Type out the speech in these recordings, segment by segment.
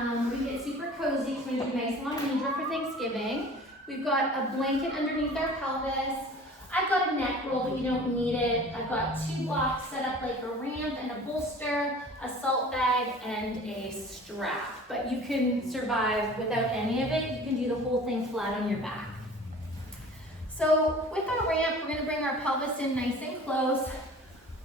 we get super cozy because we're going to do a nice long manger for Thanksgiving. We've got a blanket underneath our pelvis. I've got a neck roll, but you don't need it. I've got 2 blocks set up like a ramp and a bolster, a salt bag, and a strap. But you can survive without any of it. You can do the whole thing flat on your back. So with our ramp, we're gonna bring our pelvis in nice and close.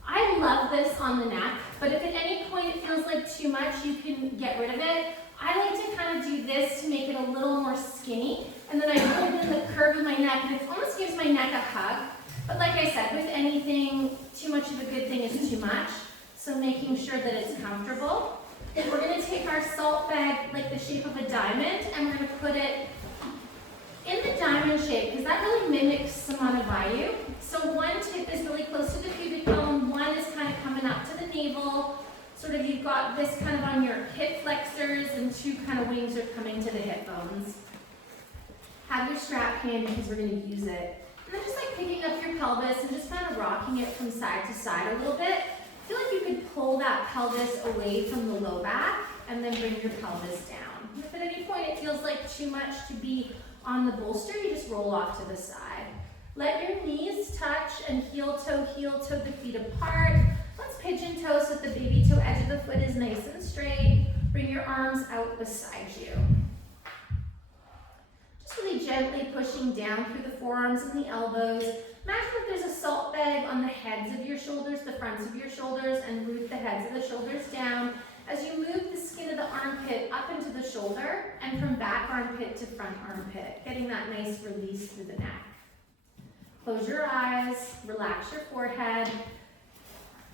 I love this on the neck, but if at any point it feels like too much, you can get rid of it. I like to kind of do this to make it a little more skinny, and then I hold in the curve of my neck, and it almost gives my neck a hug. But like I said, with anything, too much of a good thing is too much, so making sure that it's comfortable. We're gonna take our salt bag, like the shape of a diamond, and we're gonna put it in the diamond shape, because that really mimics Samana Vayu. So one tip is really close to the pubic bone, one is kind of coming up to the navel. Sort of you've got this kind of on your hip flexors, and 2 kind of wings are coming to the hip bones. Have your strap handy because we're going to use it. And then just like picking up your pelvis and just kind of rocking it from side to side a little bit. I feel like you could pull that pelvis away from the low back and then bring your pelvis down. If at any point it feels like too much to be on the bolster, you just roll off to the side. Let your knees touch and heel toe the feet apart. Let's pigeon toe so that the baby toe edge of the foot is nice and straight. Bring your arms out beside you. Just really gently pushing down through the forearms and the elbows. Imagine that there's a salt bag on the heads of your shoulders, the fronts of your shoulders, and root the heads of the shoulders down as you move the skin of the armpit up into the shoulder and from back armpit to front armpit, getting that nice release through the neck. Close your eyes, relax your forehead.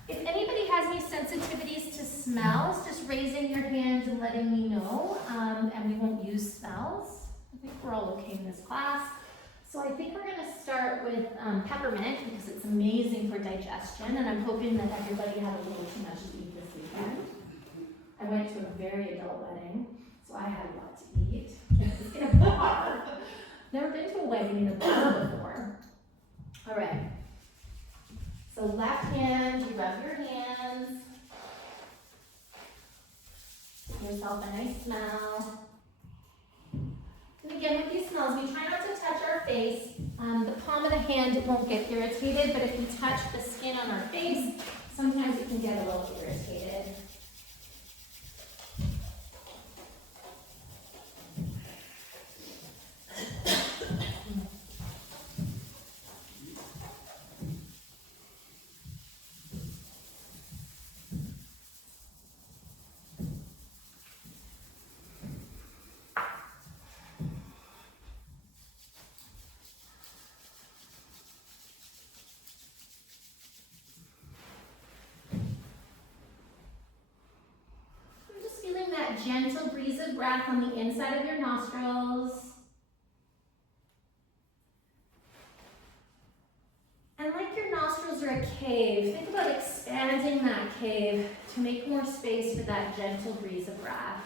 If anybody has any sensitivities to smells, just raising your hands and letting me know, and we won't use smells. I think we're all okay in this class. So I think we're gonna start with peppermint because it's amazing for digestion, and I'm hoping that everybody had a little too much to eat this weekend. I went to a very adult wedding, so I had a lot to eat. In a bar. Never been to a wedding in a bar before. All right. So left hand, you rub your hands. Give yourself a nice smell. And again, with these smells, we try not to touch our face. The palm of the hand won't get irritated, but if we touch the skin on our face, sometimes it can get a little irritated. Gentle breeze of breath on the inside of your nostrils. And like your nostrils are a cave, think about expanding that cave to make more space for that gentle breeze of breath.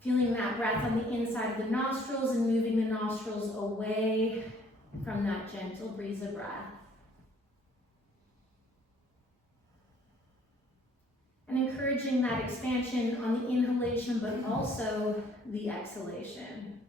Feeling that breath on the inside of the nostrils and moving the nostrils away from that gentle breeze of breath. And encouraging that expansion on the inhalation, but also the exhalation.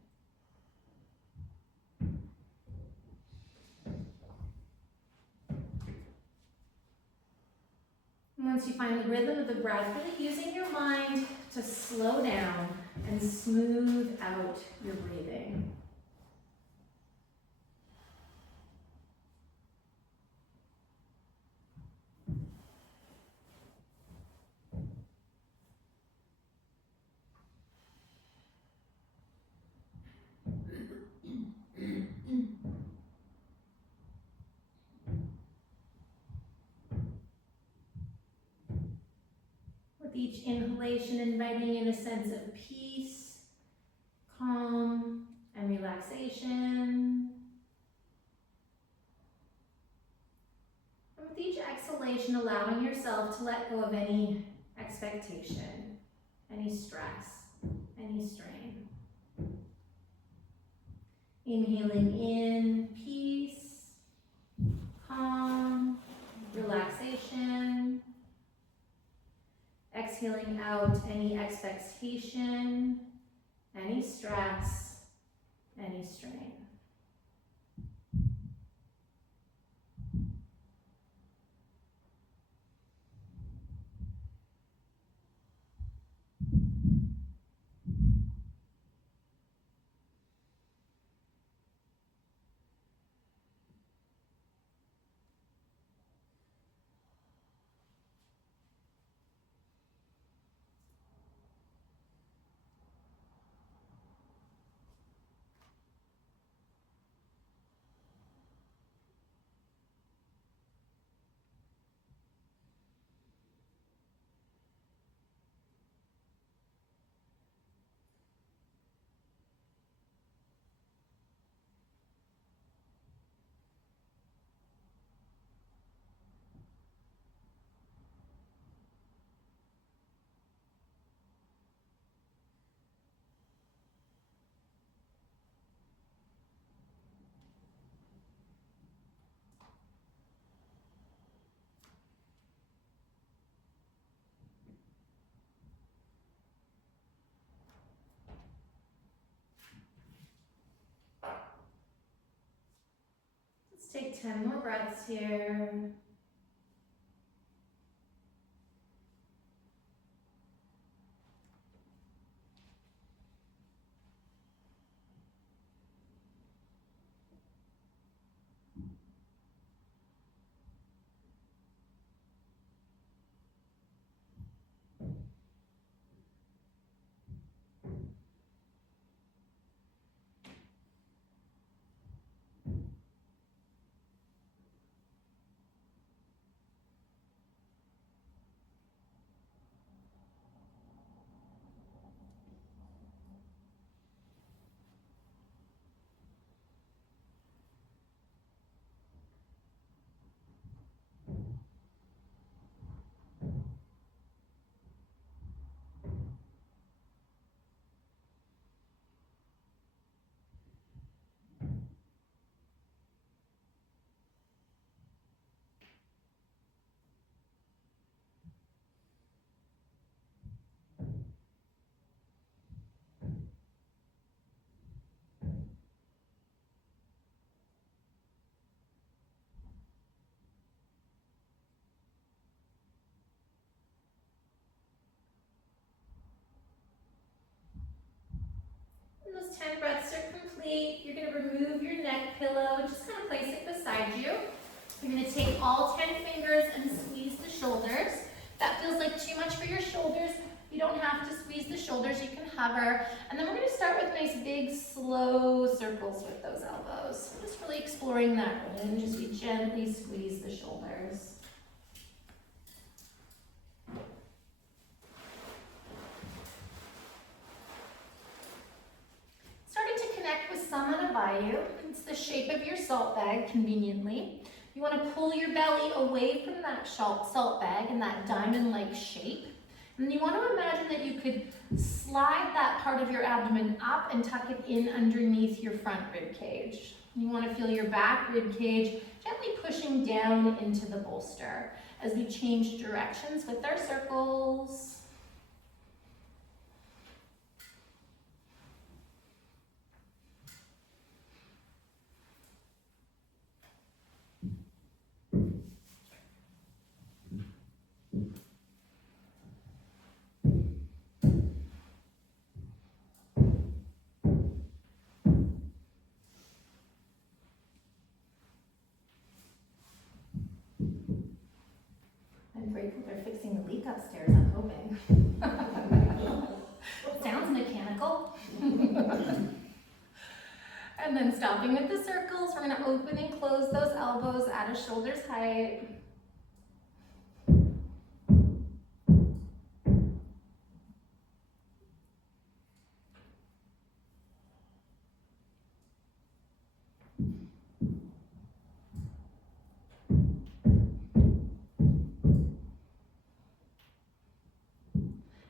And once you find the rhythm of the breath, really using your mind to slow down and smooth out your breathing. With each inhalation, inviting in a sense of peace, calm, and relaxation. And with each exhalation, allowing yourself to let go of any expectation, any stress, any strain. Inhaling in peace, calm, relaxation, exhaling out any expectation, any stress, any strain. Let's take 10 more breaths here. When those 10 breaths are complete, you're going to remove your neck pillow and just kind of place it beside you. You're going to take all 10 fingers and squeeze the shoulders. If that feels like too much for your shoulders, you don't have to squeeze the shoulders, you can hover. And then we're going to start with nice big slow circles with those elbows. Just really exploring that range as we gently squeeze the shoulders. Starting to connect with Samana Vayu. It's the shape of your salt bag, conveniently. You want to pull your belly away from that salt bag in that diamond-like shape. And you want to imagine that you could slide that part of your abdomen up and tuck it in underneath your front rib cage. You want to feel your back rib cage gently pushing down into the bolster as we change directions with our circles. I'm grateful they're fixing the leak upstairs, I'm hoping. Sounds mechanical. And then stopping with the circles, we're going to open and close those elbows at a shoulder's height.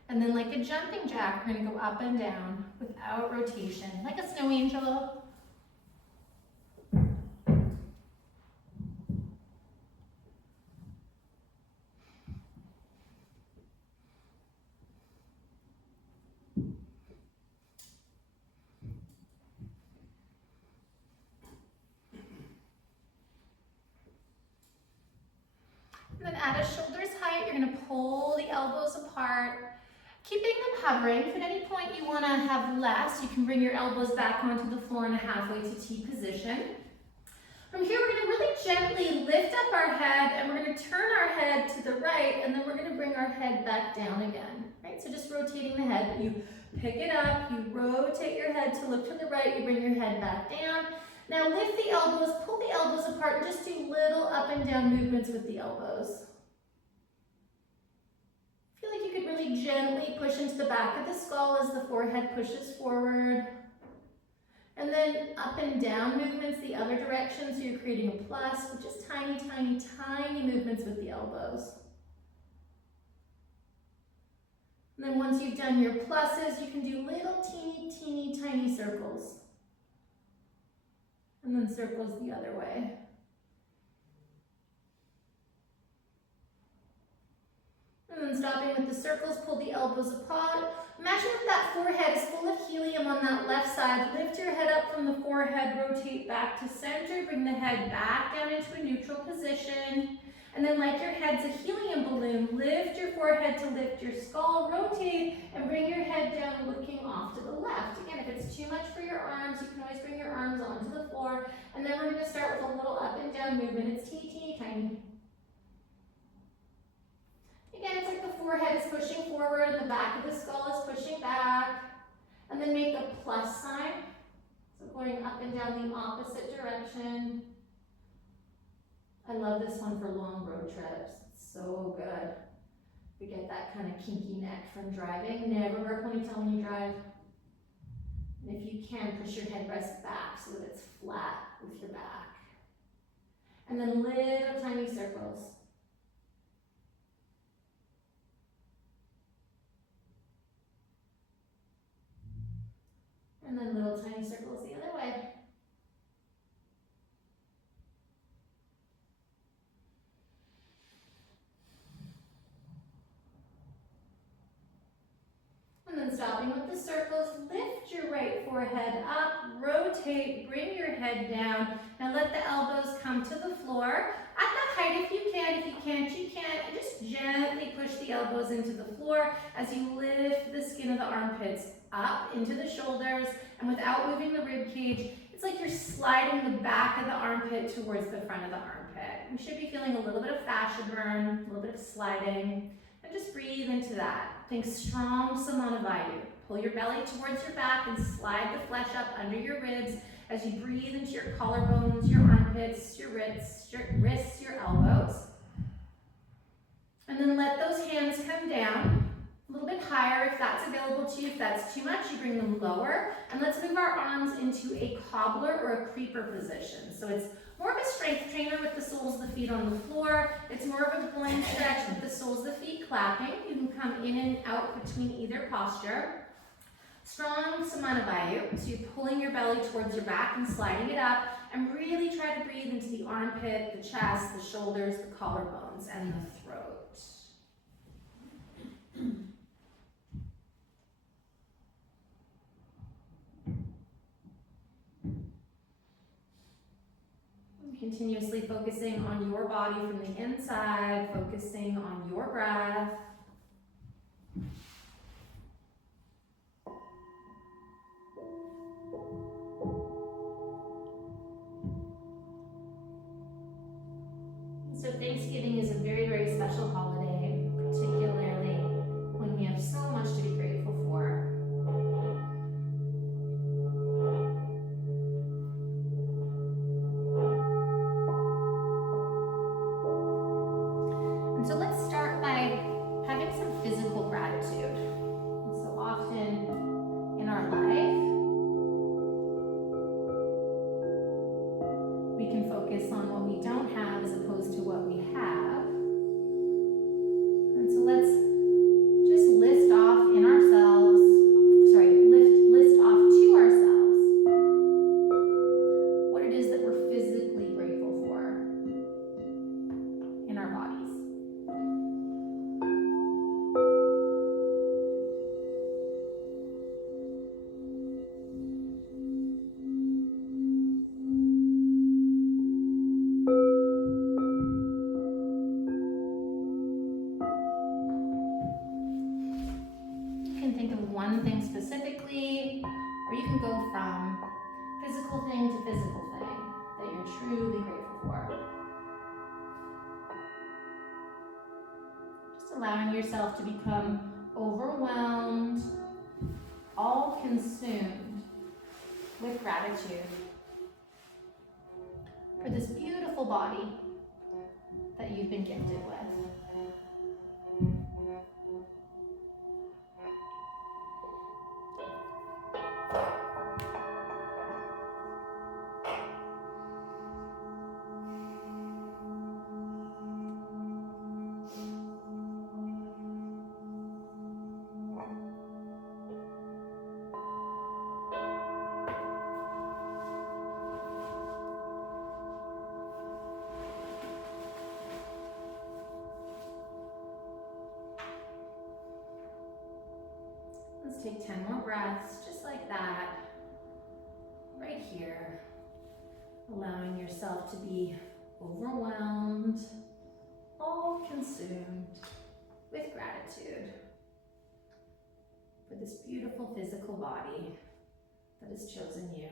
And then like a jumping jack, we're going to go up and down without rotation, like a snow angel. And then at a shoulder's height, you're gonna pull the elbows apart, keeping them hovering. If at any point you wanna have less, you can bring your elbows back onto the floor in a halfway to T position. From here, we're gonna really gently lift up our head, and we're gonna turn our head to the right, and then we're gonna bring our head back down again, right? So just rotating the head, but you pick it up, you rotate your head to look to the right, you bring your head back down. Now lift the elbows, pull the elbows apart, and just do little up and down movements with the elbows. Feel like you could really gently push into the back of the skull as the forehead pushes forward. And then up and down movements the other direction, so you're creating a plus with just tiny, tiny, tiny movements with the elbows. And then once you've done your pluses, you can do little teeny, teeny, tiny circles. And then circles the other way. And then stopping with the circles, pull the elbows apart. Imagine if that forehead is full of helium on that left side. Lift your head up from the forehead, rotate back to center, bring the head back down into a neutral position. And then like your head's a helium balloon, lift your forehead to lift your skull, rotate, and bring your head down looking off to the left. Again, if it's too much for your arms, you can always bring your arms onto the floor. And then we're gonna start with a little up and down movement. It's teeny, teeny, tiny. Again, it's like the forehead is pushing forward and the back of the skull is pushing back. And then make a plus sign. So going up and down the opposite direction. I love this one for long road trips. It's so good. You get that kind of kinky neck from driving. Never wear a ponytail when you drive. And if you can, push your headrest back so that it's flat with your back. And then little tiny circles. And then little tiny circles the other way. And then stopping with the circles, lift your right forehead up, rotate, bring your head down. Now let the elbows come to the floor. At the height if you can, if you can't, you can't. And just gently push the elbows into the floor as you lift the skin of the armpits up into the shoulders, and without moving the rib cage, it's like you're sliding the back of the armpit towards the front of the armpit. You should be feeling a little bit of fascia burn, a little bit of sliding, and just breathe into that. Think strong Samanavayu. Pull your belly towards your back and slide the flesh up under your ribs as you breathe into your collarbones, your armpits, your wrists, your elbows. And then let those hands come down. A little bit higher if that's available to you. If that's too much, you bring them lower. And let's move our arms into a cobbler or a creeper position. So it's more of a strength trainer with the soles of the feet on the floor. It's more of a blind stretch with the soles of the feet clapping. You can come in and out between either posture. Strong Samanavayu, so you're pulling your belly towards your back and sliding it up. And really try to breathe into the armpit, the chest, the shoulders, the collarbones, and the throat. Continuously focusing on your body from the inside, focusing on your breath. So Thanksgiving is a very, very special holiday, particularly when we have so much to be grateful for. And so let's start by having some physical gratitude. So often in our life, we can focus on what we don't have as opposed to what we have. And so let's just list off in ourselves, list off to ourselves what it is that we're physically grateful for in our bodies. can go from physical thing to physical thing that you're truly grateful for. Just allowing yourself to become overwhelmed, all consumed with gratitude for this beautiful body that you've been gifted with. Let's take 10 more breaths, just like that, right here. Allowing yourself to be overwhelmed, all consumed with gratitude for this beautiful physical body that has chosen you.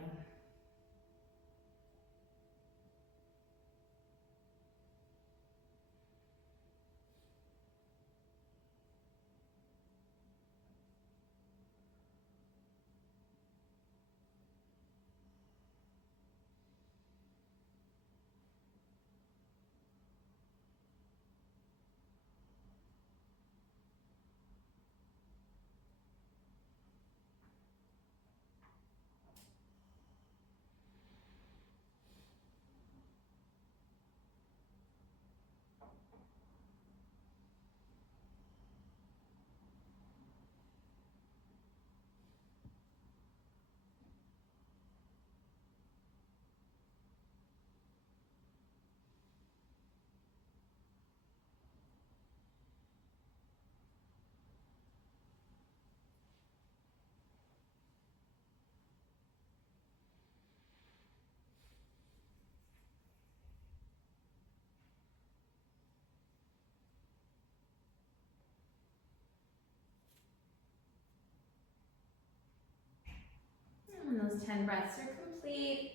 And when those 10 breaths are complete,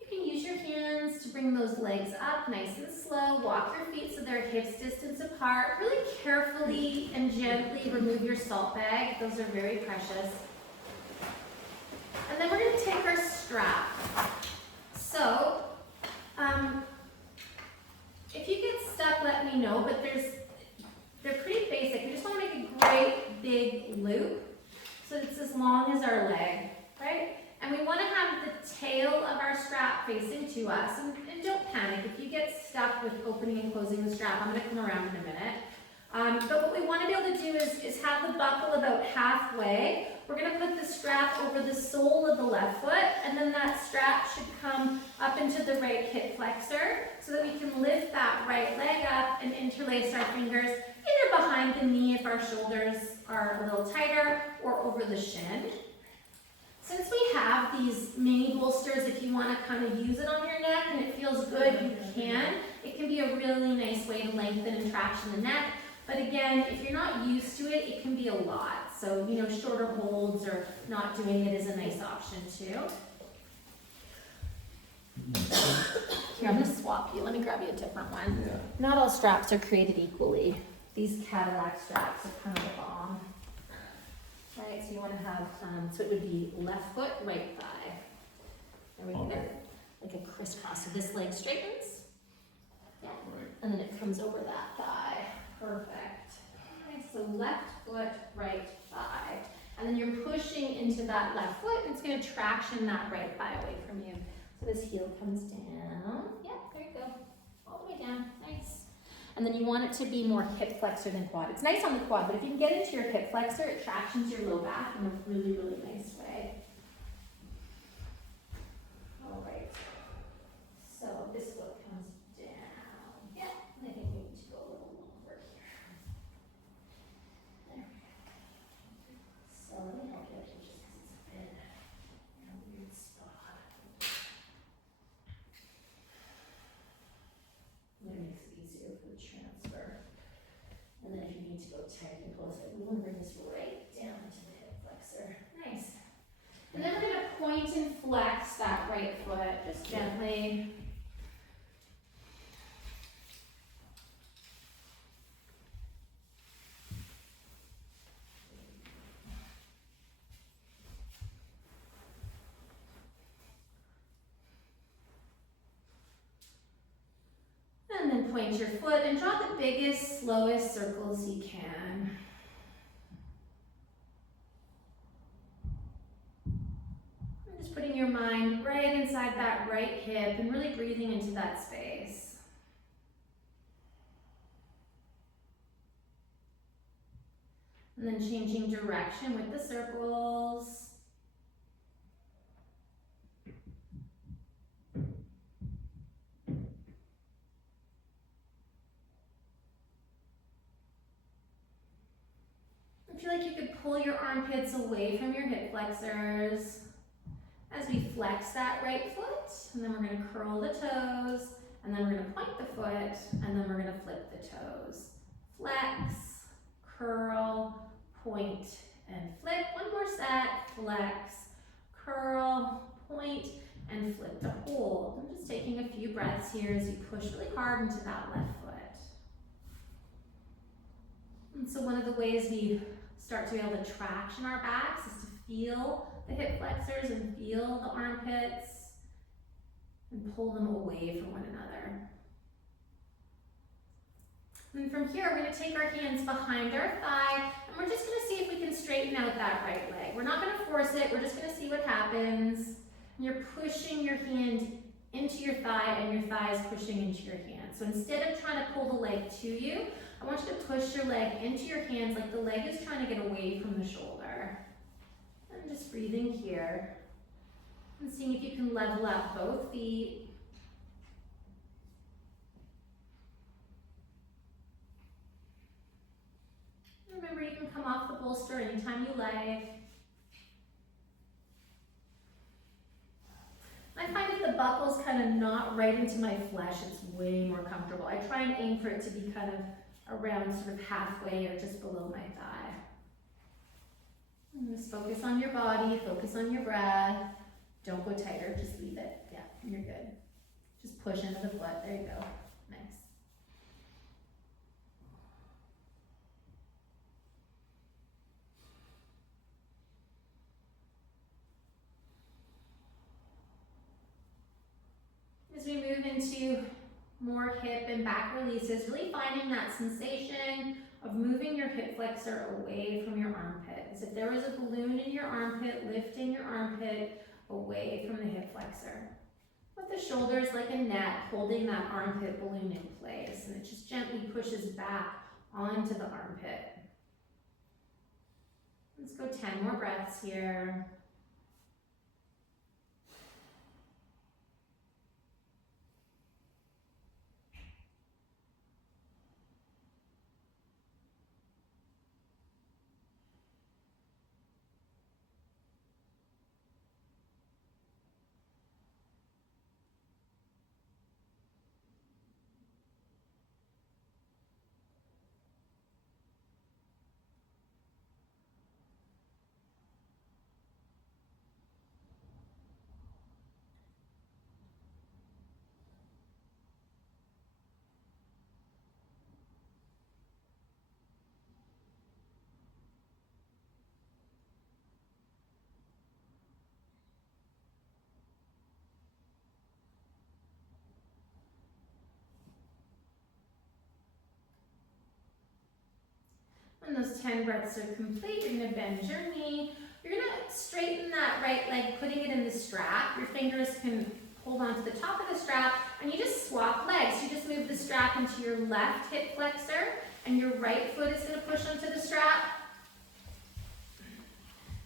you can use your hands to bring those legs up nice and slow. Walk your feet so they're hips distance apart. Really carefully and gently remove your salt bag. Those are very precious. And then we're going to take our strap. So, if you get stuck, let me know, but they're pretty basic. We just want to make a great big loop so it's as long as our leg, right? And we want to have the tail of our strap facing to us. And don't panic. If you get stuck with opening and closing the strap, I'm going to come around in a minute. But what we want to be able to do is have the buckle about halfway. We're going to put the strap over the sole of the left foot, and then that strap should come up into the right hip flexor so that we can lift that right leg up and interlace our fingers either behind the knee if our shoulders are a little tighter or over the shin. Since we have these mini bolsters, if you want to kind of use it on your neck and it feels good, you can. It can be a really nice way to lengthen and traction the neck. But again, if you're not used to it, it can be a lot. So, shorter holds or not doing it is a nice option too. Here, I'm going to swap you. Let me grab you a different one. Yeah. Not all straps are created equally. These Cadillac straps are kind of the bomb. Right, so you want to have, so it would be left foot, right thigh. There we go. Like a crisscross. So this leg straightens. Yeah. Right. And then it comes over that thigh. Perfect. Okay, so left foot, right thigh. And then you're pushing into that left foot, and it's going to traction that right thigh away from you. So this heel comes down. Yeah, there you go. All the way down. Nice. And then you want it to be more hip flexor than quad. It's nice on the quad, but if you can get into your hip flexor, it tractions your low back in a really, really nice way. All right. So this foot comes down. Yeah, and I think we need to go a little longer here. There we go. So let me help you out here just because it's a bit in a weird spot. That makes it easier for the transfer. And then if you need to go tight and close it, we want to bring this right down to the hip flexor. Nice. flex that right foot, just gently. And then point your foot and draw the biggest, slowest circles you can. And just putting your mind right inside that right hip and really breathing into that space. And then changing direction with the circles. I feel like you could pull your armpits away from your hip flexors as we flex that right foot, and then we're going to curl the toes, and then we're going to point the foot, and then we're going to flip the toes. Flex, curl, point, and flip. One more set. Flex, curl, point, and flip to hold. I'm just taking a few breaths here as you push really hard into that left foot. And so one of the ways we start to be able to traction our backs is to feel the hip flexors and feel the armpits and pull them away from one another. And from here, we're going to take our hands behind our thigh, and we're just going to see if we can straighten out that right leg. We're not going to force it, we're just going to see what happens. And you're pushing your hand into your thigh, and your thigh is pushing into your hand. So instead of trying to pull the leg to you, I want you to push your leg into your hands like the leg is trying to get away from the shoulder. And just breathing here. And seeing if you can level up both feet. Remember, you can come off the bolster anytime you like. I find if the buckle's kind of not right into my flesh, it's way more comfortable. I try and aim for it to be kind of around sort of halfway or just below my thigh. And just focus on your body, focus on your breath. Don't go tighter, just leave it. Yeah, you're good. Just push into the foot, there you go. Nice. As we move into more hip and back releases, really finding that sensation of moving your hip flexor away from your armpit. As if there was a balloon in your armpit, lifting your armpit away from the hip flexor. With the shoulders like a net, holding that armpit balloon in place, and it just gently pushes back onto the armpit. Let's go 10 more breaths here. When those 10 breaths are complete, you're going to bend your knee. You're going to straighten that right leg, putting it in the strap. Your fingers can hold onto the top of the strap, and you just swap legs. You just move the strap into your left hip flexor, and your right foot is going to push onto the strap.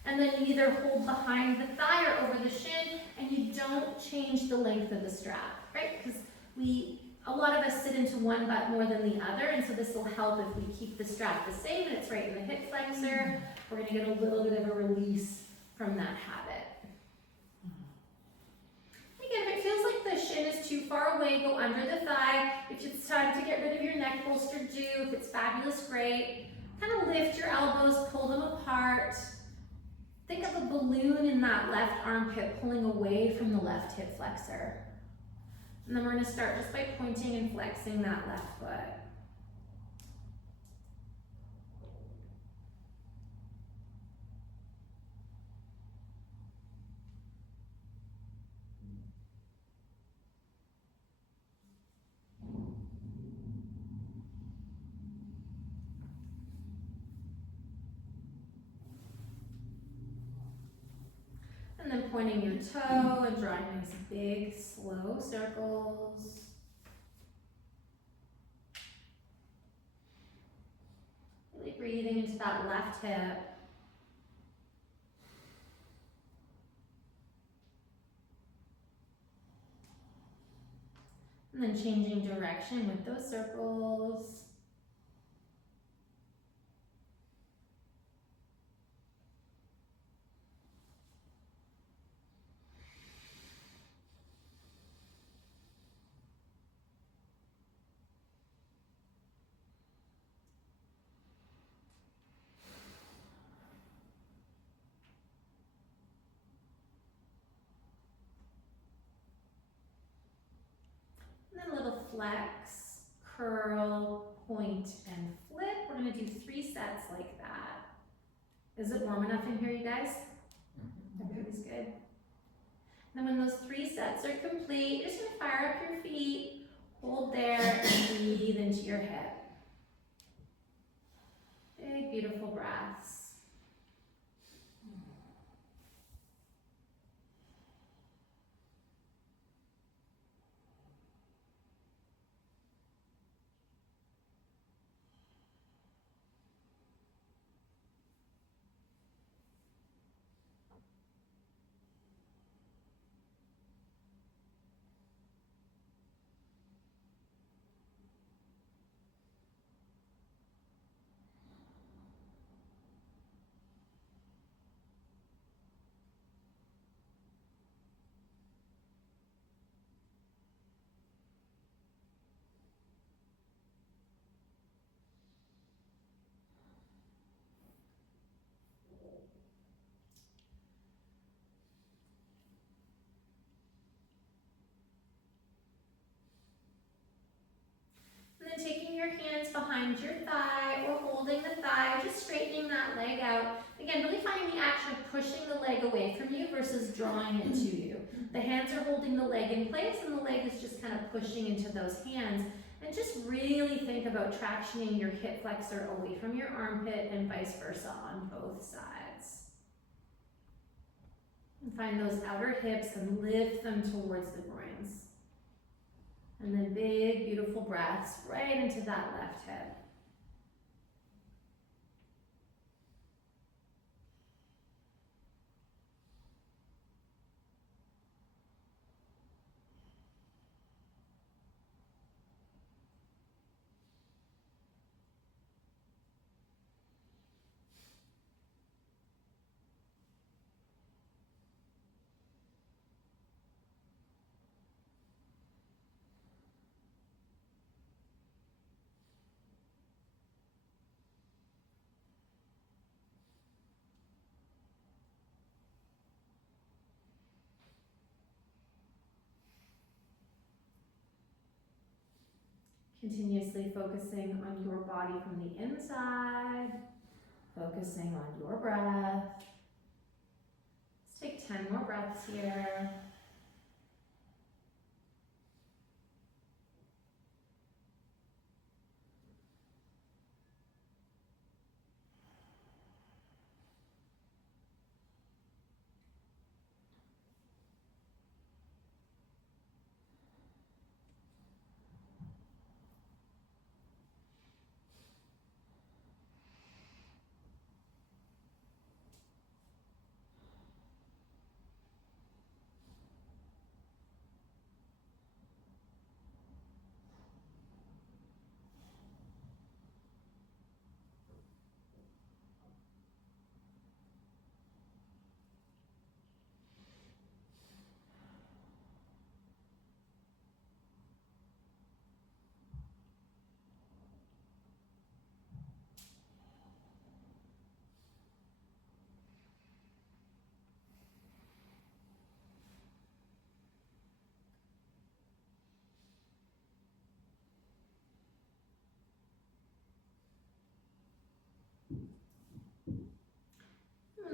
And then you either hold behind the thigh or over the shin, and you don't change the length of the strap, right? Because a lot of us sit into one butt more than the other, and so this will help if we keep the strap the same and it's right in the hip flexor. We're going to get a little bit of a release from that habit. Again, if it feels like the shin is too far away, go under the thigh. If it's time to get rid of your neck bolster, do. If it's fabulous, great. Kind of lift your elbows, pull them apart. Think of a balloon in that left armpit pulling away from the left hip flexor. And then we're going to start just by pointing and flexing that left foot. And then pointing your toe and drawing nice big, slow circles. Really breathing into that left hip. And then changing direction with those circles. And then a little flex, curl, point, and flip. We're going to do 3 sets like that. Is it warm enough in here, you guys? Everybody's good. And then when those 3 sets are complete, you're just going to fire up your feet, hold there, and breathe into your hip. Big, beautiful breaths. And then taking your hands behind your thigh or holding the thigh, just straightening that leg out. Again, really finding the action of pushing the leg away from you versus drawing it to you. The hands are holding the leg in place and the leg is just kind of pushing into those hands. And just really think about tractioning your hip flexor away from your armpit and vice versa on both sides. And find those outer hips and lift them towards the groins. And then big, beautiful breaths right into that left hip. Continuously focusing on your body from the inside, focusing on your breath. Let's take 10 more breaths here.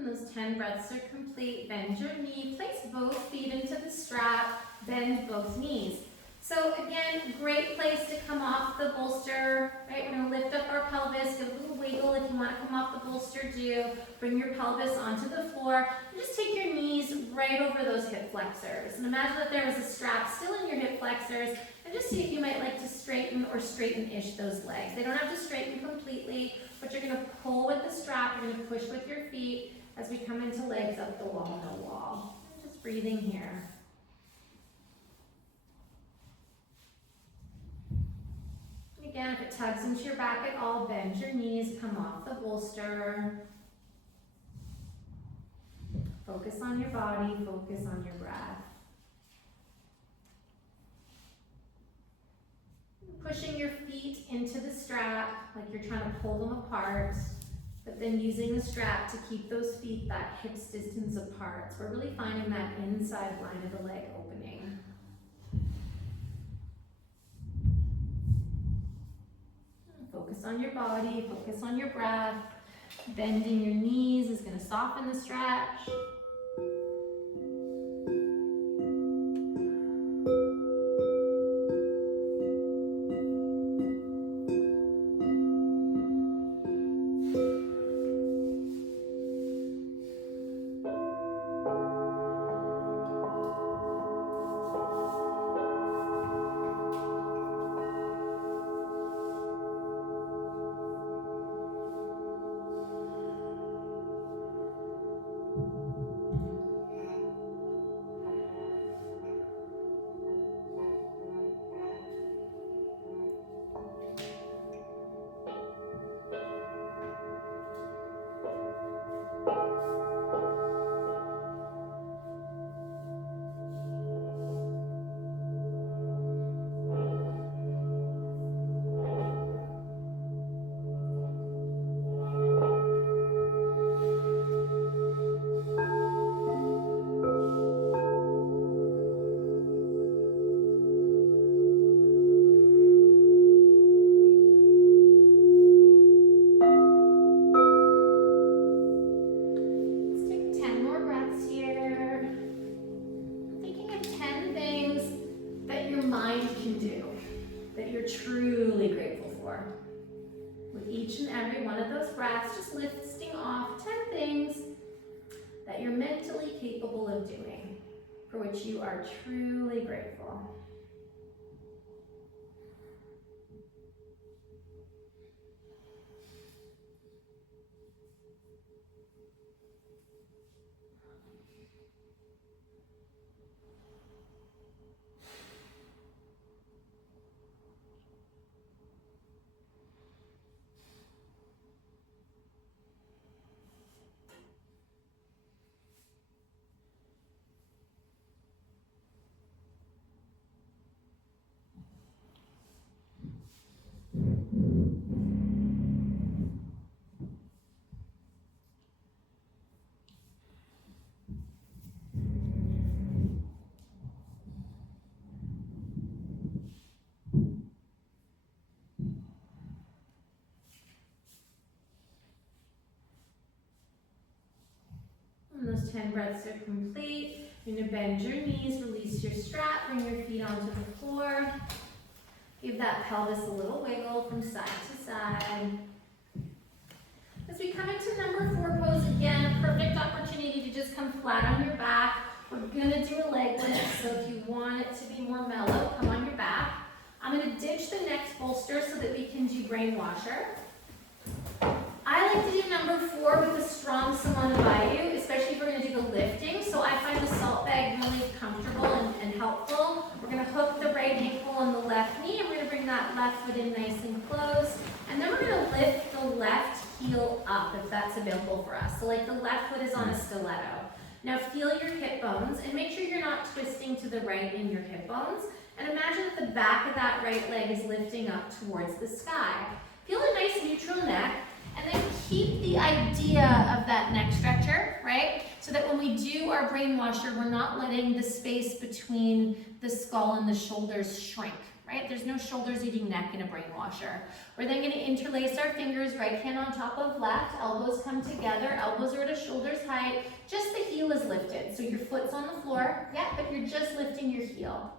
And those 10 breaths are complete. Bend your knee, place both feet into the strap, bend both knees. So again, great place to come off the bolster, right? We're gonna lift up our pelvis, give a little wiggle. If you wanna come off the bolster, do. Bring your pelvis onto the floor, and just take your knees right over those hip flexors. And imagine that there was a strap still in your hip flexors, and just see if you might like to straighten or straighten-ish those legs. They don't have to straighten completely, but you're gonna pull with the strap, you're gonna push with your feet as we come into legs up the wall, no wall. And just breathing here. Again, if it tugs into your back at all, bend your knees, come off the bolster. Focus on your body, focus on your breath. Pushing your feet into the strap like you're trying to pull them apart, but then using the strap to keep those feet that hips distance apart. So we're really finding that inside line of the leg opening. Focus on your body, focus on your breath. Bending your knees is going to soften the stretch. Just listing off 10 things that you're mentally capable of doing, for which you are truly grateful. Those 10 breaths are complete. You're going to bend your knees, release your strap, bring your feet onto the floor. Give that pelvis a little wiggle from side to side. As we come into number 4 pose, again, perfect opportunity to just come flat on your back. We're going to do a leg lift, so if you want it to be more mellow, come on your back. I'm going to ditch the next bolster so that we can do brainwasher. I like to do number 4 with a strong Samana Vayu, especially if we're going to do the lifting. So I find the salt bag really comfortable and helpful. We're going to hook the right ankle on the left knee, and we're going to bring that left foot in nice and close. And then we're going to lift the left heel up if that's available for us. So like the left foot is on a stiletto. Now feel your hip bones and make sure you're not twisting to the right in your hip bones. And imagine that the back of that right leg is lifting up towards the sky. Feel a nice neutral neck. And then keep the idea of that neck stretcher, right? So that when we do our brainwasher, we're not letting the space between the skull and the shoulders shrink, right? There's no shoulders eating neck in a brainwasher. We're then going to interlace our fingers, right hand on top of left, elbows come together, elbows are at a shoulder's height, just the heel is lifted. So your foot's on the floor, yeah, but you're just lifting your heel.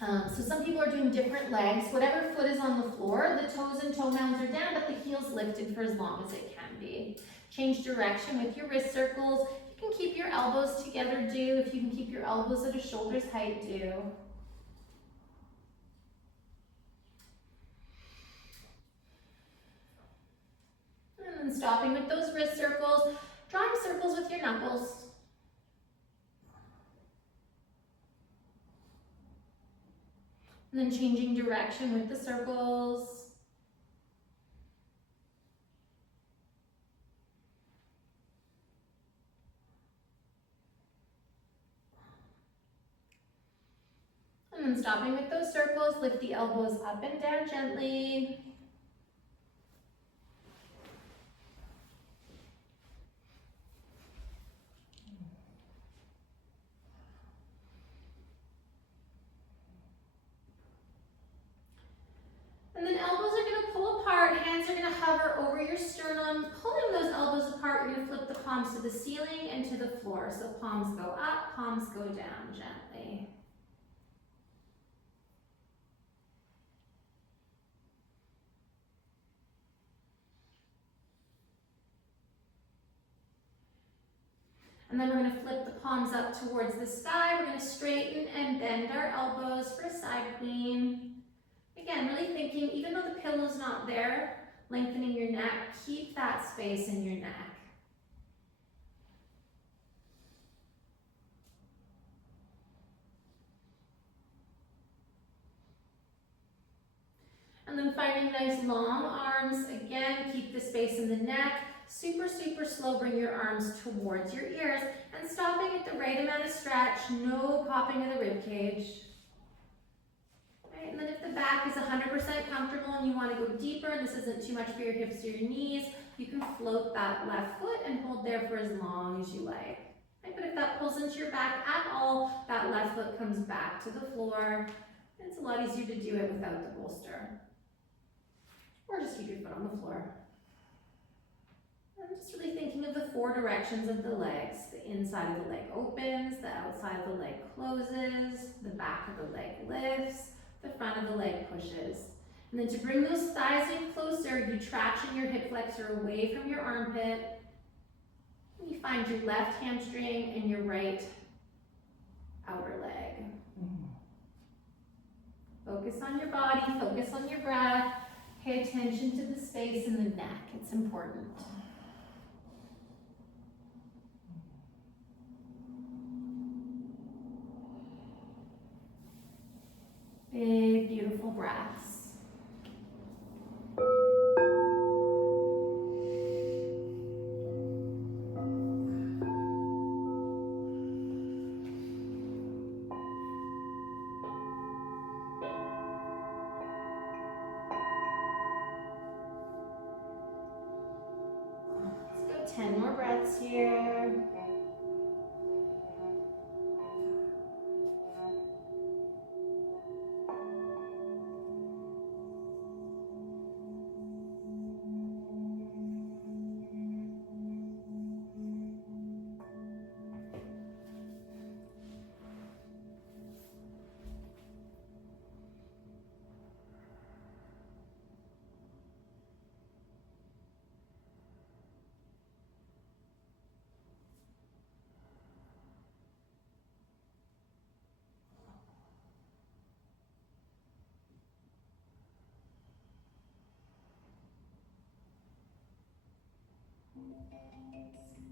So some people are doing different legs. Whatever foot is on the floor, the toes and toe mounds are down, but the heel's lifted for as long as it can be. Change direction with your wrist circles. You can keep your elbows together, do. If you can keep your elbows at a shoulder's height, do. And then stopping with those wrist circles, drawing circles with your knuckles. And then changing direction with the circles. And then stopping with those circles, lift the elbows up and down gently. And then elbows are going to pull apart, hands are going to hover over your sternum. Pulling those elbows apart, you're going to flip the palms to the ceiling and to the floor. So palms go up, palms go down gently. And then we're going to flip the palms up towards the sky. We're going to straighten and bend our elbows for a side queen. Again, really thinking, even though the pillow's not there, lengthening your neck, keep that space in your neck. And then finding nice long arms. Again, keep the space in the neck. Super, super slow, bring your arms towards your ears and stopping at the right amount of stretch, no popping of the rib cage. Right, and then if the back is 100% comfortable and you want to go deeper and this isn't too much for your hips or your knees, you can float that left foot and hold there for as long as you like. Right, but if that pulls into your back at all, that left foot comes back to the floor. It's a lot easier to do it without the bolster. Or just keep your foot on the floor. I'm just really thinking of the four directions of the legs. The inside of the leg opens, the outside of the leg closes, the back of the leg lifts, the front of the leg pushes. And then to bring those thighs in closer, you traction your hip flexor away from your armpit. And you find your left hamstring and your right outer leg. Focus on your body, focus on your breath. Pay attention to the space in the neck, it's important. Big, beautiful breaths. Let's go 10 more breaths here.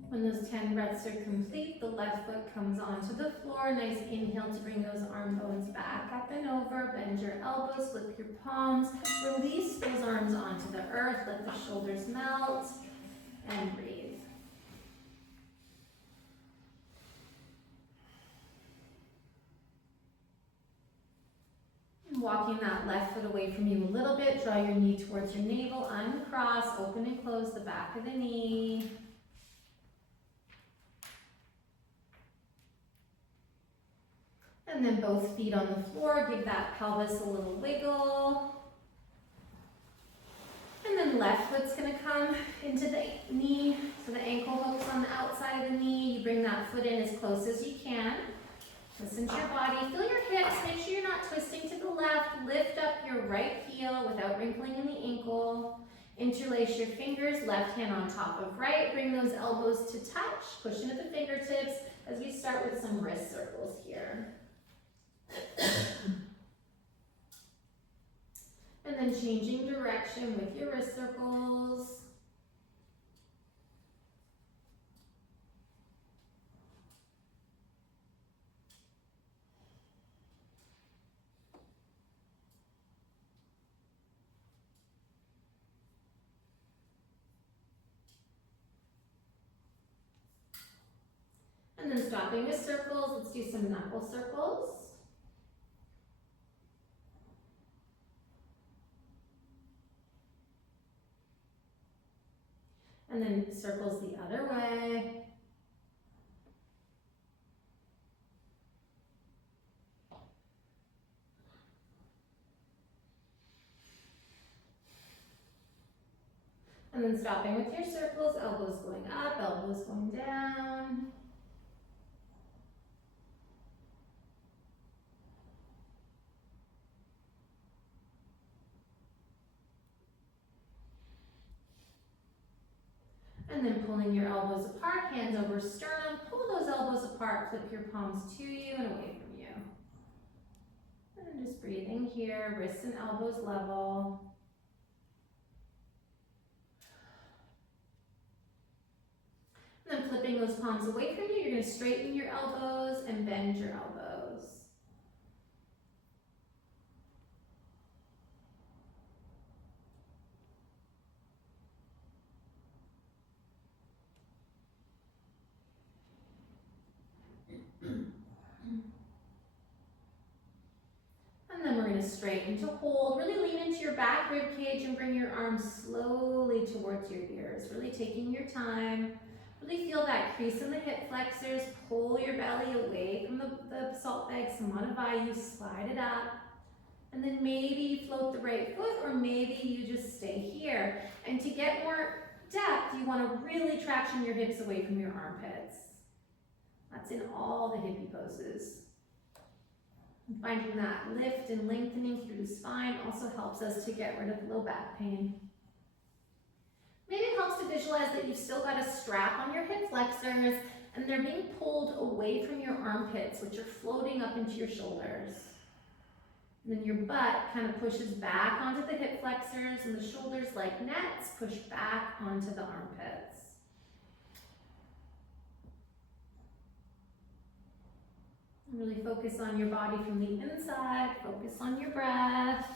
When those 10 breaths are complete, the left foot comes onto the floor. Nice inhale to bring those arm bones back up and over. Bend your elbows, flip your palms. Release those arms onto the earth. Let the shoulders melt and breathe. Walking that left foot away from you a little bit. Draw your knee towards your navel. Uncross, open and close the back of the knee. And then both feet on the floor, give that pelvis a little wiggle. And then left foot's gonna come into the knee, so the ankle hook's on the outside of the knee. You bring that foot in as close as you can. Listen to your body, feel your hips, make sure you're not twisting to the left. Lift up your right heel without wrinkling in the ankle. Interlace your fingers, left hand on top of right. Bring those elbows to touch, push into the fingertips as we start with some wrist circles here. And then changing direction with your wrist circles. And then stopping with circles, let's do some knuckle circles. And then circles the other way. And then stopping with your circles, elbows going up, elbows going down. And then pulling your elbows apart, hands over sternum, pull those elbows apart, flip your palms to you and away from you. And just breathing here, wrists and elbows level. And then flipping those palms away from you, you're going to straighten your elbows and bend your elbows. And then we're going to straighten to hold. Really lean into your back rib cage and bring your arms slowly towards your ears. Really taking your time. Really feel that crease in the hip flexors. Pull your belly away from the salt bag, Samanavaya. Slide it up. And then maybe you float the right foot, or maybe you just stay here. And to get more depth, you want to really traction your hips away from your armpits. That's in all the hippie poses. And finding that lift and lengthening through the spine also helps us to get rid of low back pain. Maybe it helps to visualize that you've still got a strap on your hip flexors and they're being pulled away from your armpits, which are floating up into your shoulders. And then your butt kind of pushes back onto the hip flexors and the shoulders, like nets, push back onto the armpits. Really focus on your body from the inside, focus on your breath.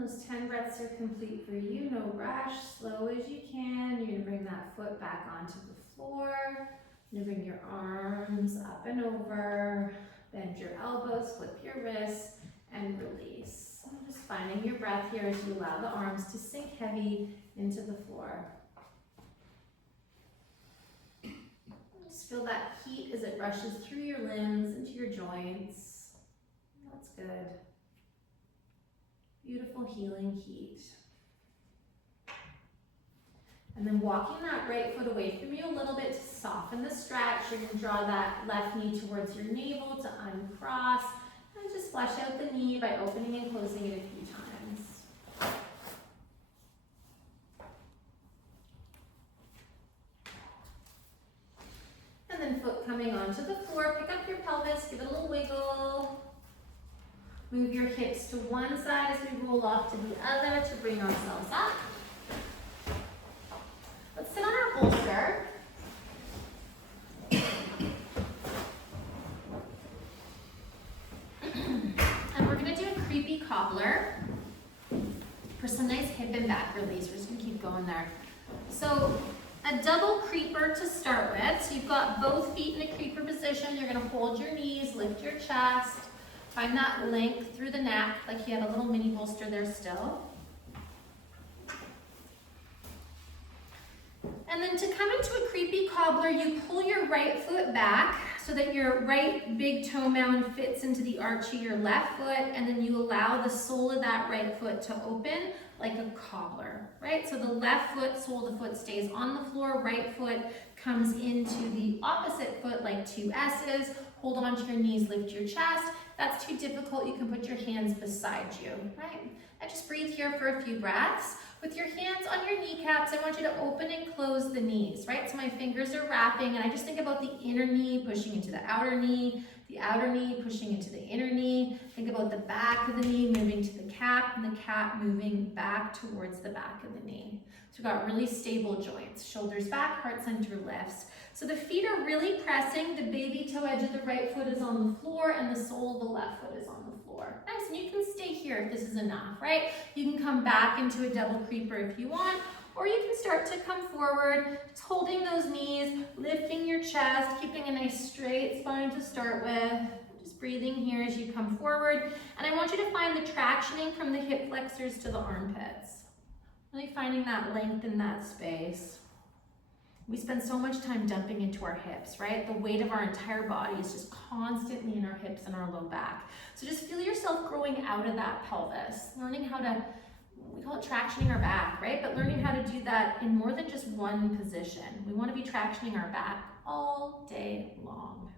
those 10 breaths are complete for you, no rush, slow as you can. You're gonna bring that foot back onto the floor. You're gonna bring your arms up and over, bend your elbows, flip your wrists, and release. So just finding your breath here as you allow the arms to sink heavy into the floor. Just feel that heat as it rushes through your limbs, into your joints. That's good. Beautiful healing heat. And then walking that right foot away from you a little bit to soften the stretch. You're going to draw that left knee towards your navel to uncross. And just flesh out the knee by opening and closing it a few times. And then foot coming onto the floor. Pick up your pelvis, give it a little wiggle. Move your hips to one side as we roll off to the other to bring ourselves up. Let's sit on our bolster. And we're gonna do a creepy cobbler for some nice hip and back release. We're just gonna keep going there. So a double creeper to start with. So you've got both feet in a creeper position. You're gonna hold your knees, lift your chest. Find that length through the neck, like you have a little mini bolster there still. And then to come into a creepy cobbler, you pull your right foot back so that your right big toe mound fits into the arch of your left foot, and then you allow the sole of that right foot to open like a cobbler, right? So the left foot, sole of the foot stays on the floor, right foot comes into the opposite foot like two S's. Hold on to your knees, lift your chest. If that's too difficult, you can put your hands beside you, right? And just breathe here for a few breaths. With your hands on your kneecaps, I want you to open and close the knees, right? So my fingers are wrapping, and I just think about the inner knee pushing into the outer knee pushing into the inner knee. Think about the back of the knee moving to the cap, and the cap moving back towards the back of the knee. So we've got really stable joints, shoulders back, heart center lifts. So the feet are really pressing. The baby toe edge of the right foot is on the floor, and the sole of the left foot is on the floor. Nice, and you can stay here if this is enough, right? You can come back into a double creeper if you want, or you can start to come forward, just holding those knees, lifting your chest, keeping a nice straight spine to start with. Just breathing here as you come forward. And I want you to find the tractioning from the hip flexors to the armpits. Really finding that length in that space. We spend so much time dumping into our hips, right? The weight of our entire body is just constantly in our hips and our low back. So just feel yourself growing out of that pelvis, learning how to, we call it tractioning our back, right? But learning how to do that in more than just one position. We want to be tractioning our back all day long,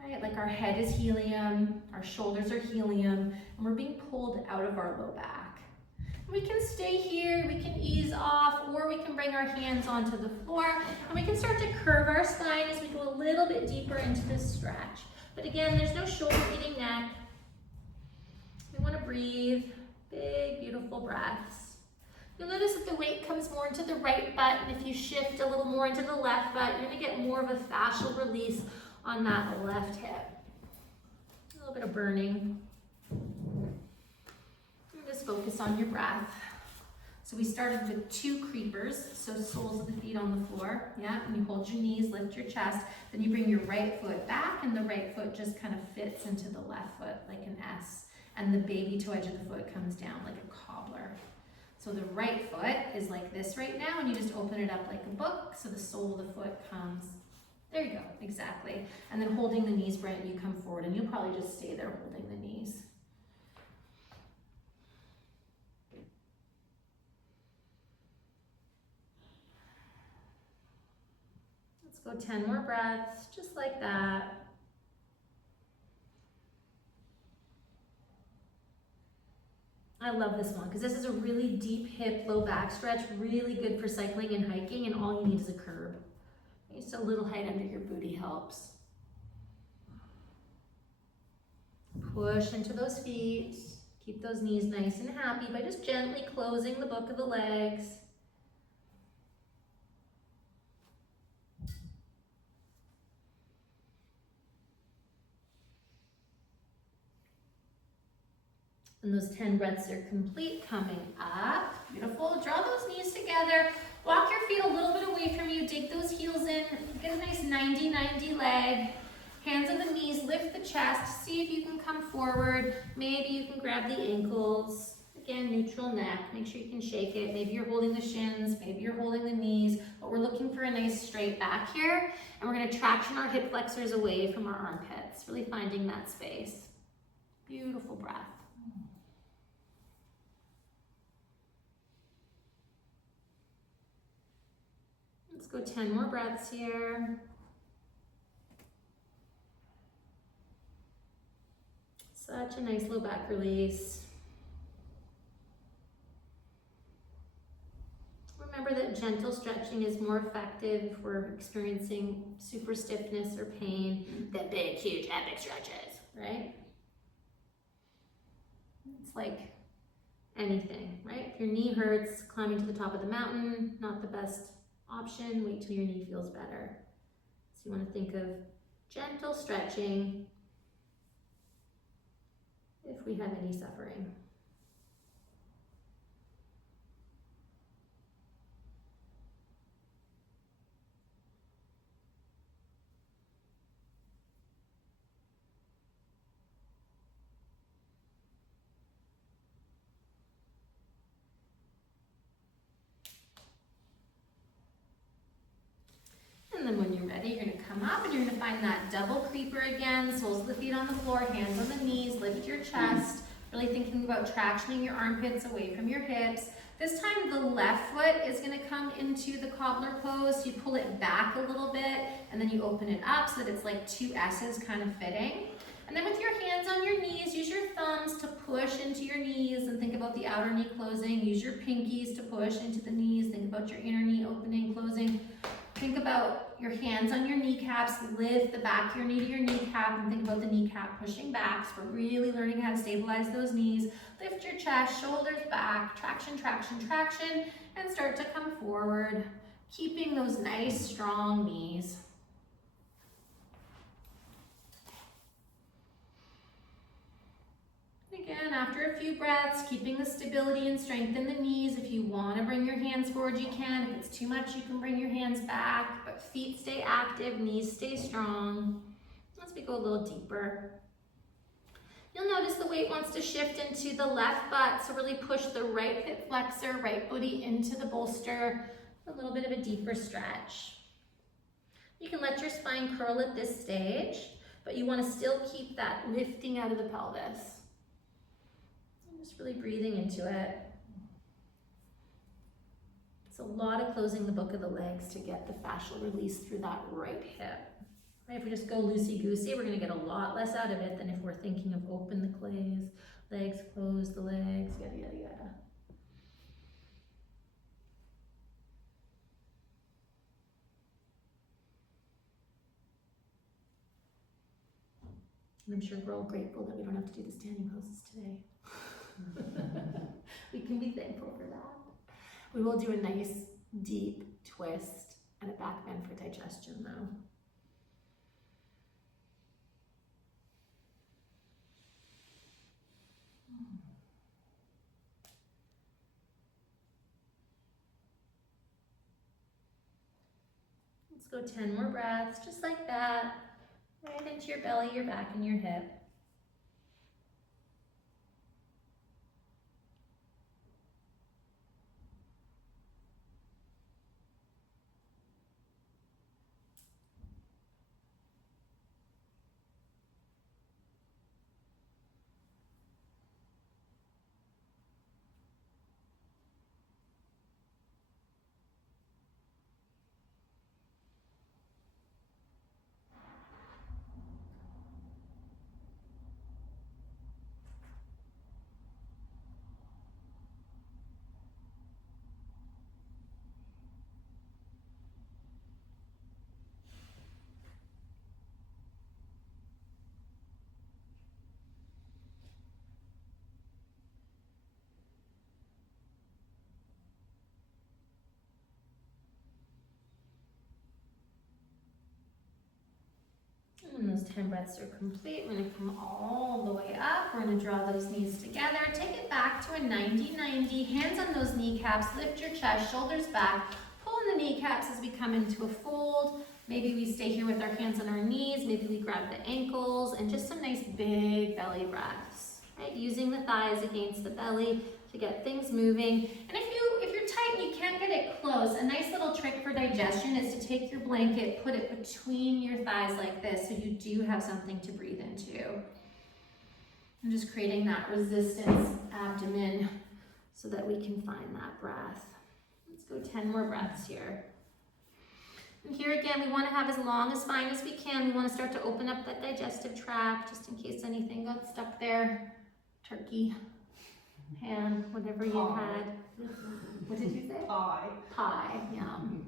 right? Like our head is helium, our shoulders are helium, and we're being pulled out of our low back. We can stay here, we can ease off, or we can bring our hands onto the floor, and we can start to curve our spine as we go a little bit deeper into this stretch. But again, there's no shoulder meeting neck. We want to breathe, big, beautiful breaths. You'll notice that the weight comes more into the right butt, and if you shift a little more into the left butt, you're going to get more of a fascial release on that left hip. A little bit of burning. Just focus on your breath. So we started with 2 creepers, so soles of the feet on the floor, yeah, and you hold your knees, lift your chest, then you bring your right foot back, and the right foot just kind of fits into the left foot like an S, and the baby toe edge of the foot comes down like a cobbler. So the right foot is like this right now, and you just open it up like a book, so the sole of the foot comes, there you go, exactly. And then holding the knees, Brent, you come forward, and you'll probably just stay there holding the knees. Go 10 more breaths, just like that. I love this one because this is a really deep hip, low back stretch, really good for cycling and hiking, and all you need is a curb. Just a little height under your booty helps. Push into those feet. Keep those knees nice and happy by just gently closing the book of the legs. And those 10 breaths are complete. Coming up. Beautiful. Draw those knees together. Walk your feet a little bit away from you. Dig those heels in. Get a nice 90-90 leg. Hands on the knees. Lift the chest. See if you can come forward. Maybe you can grab the ankles. Again, neutral neck. Make sure you can shake it. Maybe you're holding the shins. Maybe you're holding the knees. But we're looking for a nice straight back here. And we're going to traction our hip flexors away from our armpits. Really finding that space. Beautiful breath. Let's go 10 more breaths here. Such a nice low back release. Remember that gentle stretching is more effective if we're experiencing super stiffness or pain than big, huge, epic stretches, right? It's like anything, right? If your knee hurts, climbing to the top of the mountain, not the best option. Wait till your knee feels better. So you want to think of gentle stretching if we have any suffering. And then when you're ready, you're gonna come up and you're gonna find that double creeper again. Soles of the feet on the floor, hands on the knees, lift your chest. Really thinking about tractioning your armpits away from your hips. This time the left foot is gonna come into the cobbler pose. So you pull it back a little bit and then you open it up so that it's like two S's kind of fitting. And then with your hands on your knees, use your thumbs to push into your knees and think about the outer knee closing. Use your pinkies to push into the knees. Think about your inner knee opening, closing. Think about your hands on your kneecaps, lift the back of your knee to your kneecap and think about the kneecap pushing back. So we're really learning how to stabilize those knees. Lift your chest, shoulders back, traction, traction, traction, and start to come forward, keeping those nice, strong knees. Again, after a few breaths, keeping the stability and strength in the knees. If you want to bring your hands forward, you can. If it's too much, you can bring your hands back. But feet stay active, knees stay strong. As we go a little deeper. You'll notice the weight wants to shift into the left butt. So really push the right hip flexor, right booty into the bolster. A little bit of a deeper stretch. You can let your spine curl at this stage, but you want to still keep that lifting out of the pelvis. Just really breathing into it. It's a lot of closing the book of the legs to get the fascial release through that right hip. Right? If we just go loosey-goosey, we're going to get a lot less out of it than if we're thinking of open the clays, legs, close the legs, yada, yada, yada. And I'm sure we're all grateful that we don't have to do the standing poses today. We can be thankful for that. We will do a nice deep twist and a back bend for digestion though. Let's go 10 more breaths, just like that. Right into your belly, your back, and your hip. those 10 breaths are complete, we're gonna come all the way up. We're gonna draw those knees together. Take it back to a 90-90. Hands on those kneecaps, lift your chest, shoulders back. Pull in the kneecaps as we come into a fold. Maybe we stay here with our hands on our knees. Maybe we grab the ankles and just some nice big belly breaths, right? Using the thighs against the belly to get things moving. And if you're tight and you can't get it close, a nice little trick for digestion is to take your blanket, put it between your thighs like this so you do have something to breathe into. I'm just creating that resistance abdomen so that we can find that breath. Let's go 10 more breaths here. And here again, we want to have as long a spine as we can. We want to start to open up that digestive tract just in case anything got stuck there. Turkey, ham, whatever you had. What did you say? Pie. Pie, yum.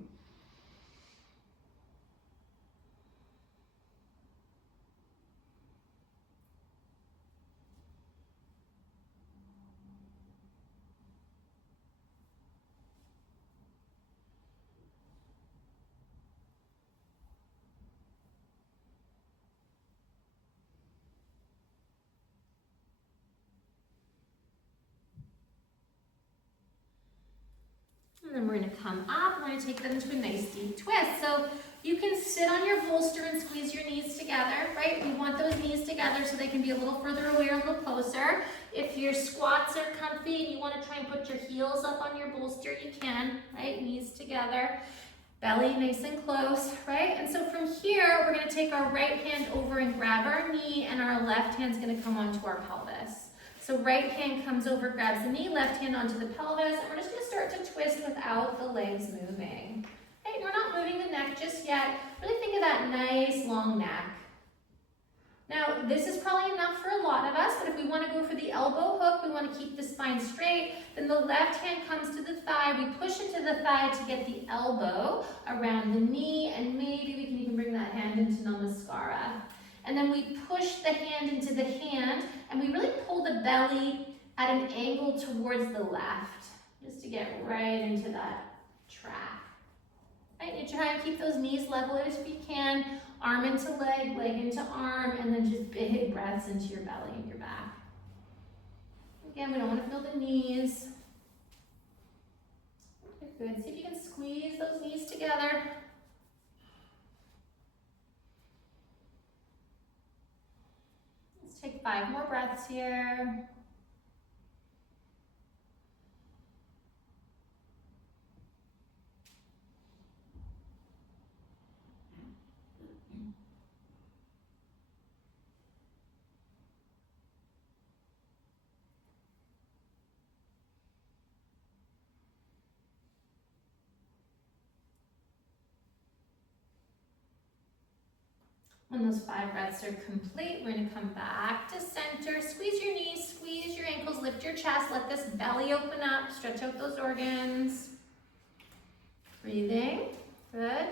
And then we're gonna come up, we're gonna take them into a nice deep twist. So you can sit on your bolster and squeeze your knees together, right? We want those knees together so they can be a little further away or a little closer. If your squats are comfy and you wanna try and put your heels up on your bolster, you can, right? Knees together, belly nice and close, right? And so from here, we're gonna take our right hand over and grab our knee, and our left hand's gonna come onto our pelvis. So right hand comes over, grabs the knee, left hand onto the pelvis, and we're just gonna start to twist without the legs moving. Right, we're not moving the neck just yet. Really think of that nice long neck. Now, this is probably enough for a lot of us, but if we wanna go for the elbow hook, we wanna keep the spine straight, then the left hand comes to the thigh, we push into the thigh to get the elbow around the knee, and maybe we can even bring that hand into Namaskara. And then we push the hand into the hand, and we really pull the belly at an angle towards the left, just to get right into that track. Right, you try and keep those knees level as you can, arm into leg, leg into arm, and then just big breaths into your belly and your back. Again, we don't want to feel the knees. Okay, good. See if you can squeeze those knees together. Take 5 more breaths here. When those 5 breaths are complete, we're gonna come back to center. Squeeze your knees, squeeze your ankles, lift your chest, let this belly open up, stretch out those organs. Breathing, good.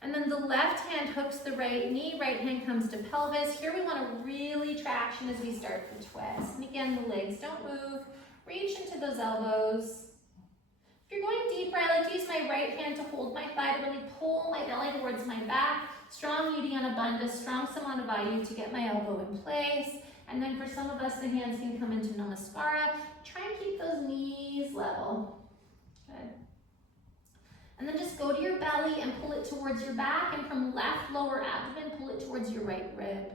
And then the left hand hooks the right knee, right hand comes to pelvis. Here we want to really traction as we start the twist. And again, the legs don't move. Reach into those elbows. If you're going deeper, I like to use my right hand to hold my thigh to really pull my belly towards my back. Strong Uddiyana Bandha, strong Samana Vayu to get my elbow in place. And then for some of us, the hands can come into Namaskara. Try and keep those knees level. Good. And then just go to your belly and pull it towards your back, and from left lower abdomen, pull it towards your right rib.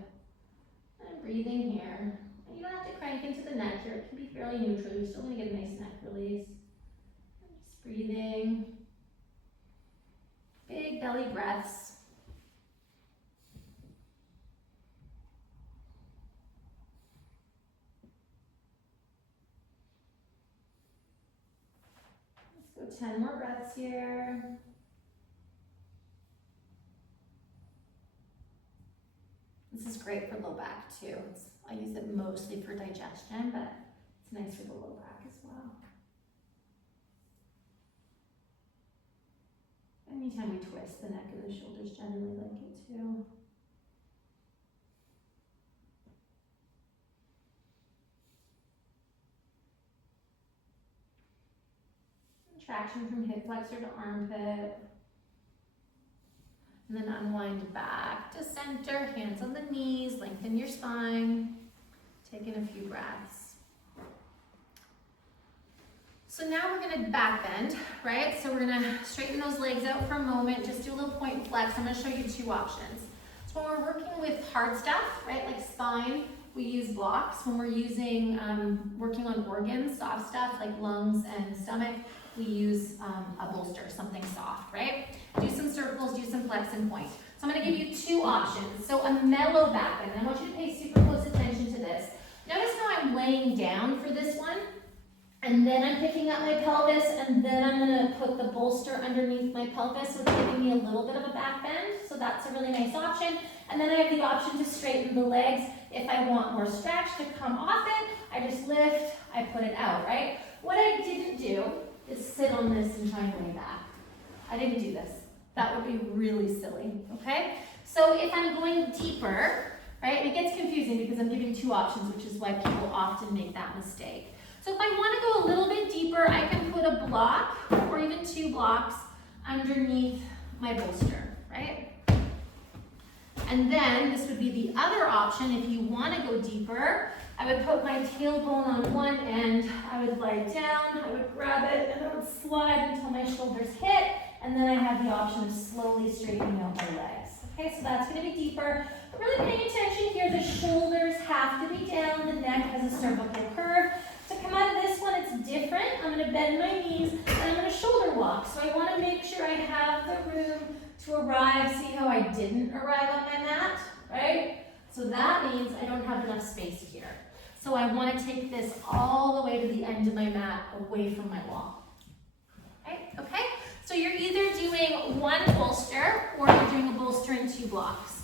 And breathing here. And you don't have to crank into the neck here. It can be fairly neutral. You're still going to get a nice neck release. And just breathing. Big belly breaths. Let's go 10 more breaths here. This is great for low back too. I use it mostly for digestion, but it's nice for the low back as well. Anytime we twist, the neck and the shoulders generally like it too. Traction from hip flexor to armpit. And then unwind back to center, hands on the knees, lengthen your spine. Take in a few breaths. So now we're gonna back bend, right? So we're gonna straighten those legs out for a moment, just do a little point and flex. I'm gonna show you two options. So when we're working with hard stuff, right, like spine, we use blocks. When we're using, working on organs, soft stuff like lungs and stomach, we use a bolster, something soft, right? Do some circles, do some flex and point. So I'm gonna give you two options. So a mellow back bend, I want you to pay super close attention to this. Notice how I'm laying down for this one, and then I'm picking up my pelvis, and then I'm gonna put the bolster underneath my pelvis, so it's giving me a little bit of a back bend, so that's a really nice option. And then I have the option to straighten the legs. If I want more stretch to come off it, I just lift, I put it out, right? What I didn't do is sit on this and try and lay back. I didn't do this. That would be really silly, okay? So if I'm going deeper, right, it gets confusing because I'm giving two options, which is why people often make that mistake. So if I want to go a little bit deeper, I can put a block or even two blocks underneath my bolster, right? And then this would be the other option. If you want to go deeper, I would put my tailbone on one end, I would lie down, I would grab it, and I would slide until my shoulders hit, and then I have the option of slowly straightening out my legs. Okay, so that's going to be deeper. But really paying attention here, the shoulders have to be down, the neck has a cervical curve. To come out of this one, it's different. I'm going to bend my knees, and I'm going to shoulder walk. So I want to make sure I have the room to arrive. See how I didn't arrive on my mat, right? So that means I don't have enough space here. So I want to take this all the way to the end of my mat, away from my wall. Right? Okay? So you're either doing one bolster, or you're doing a bolster in two blocks.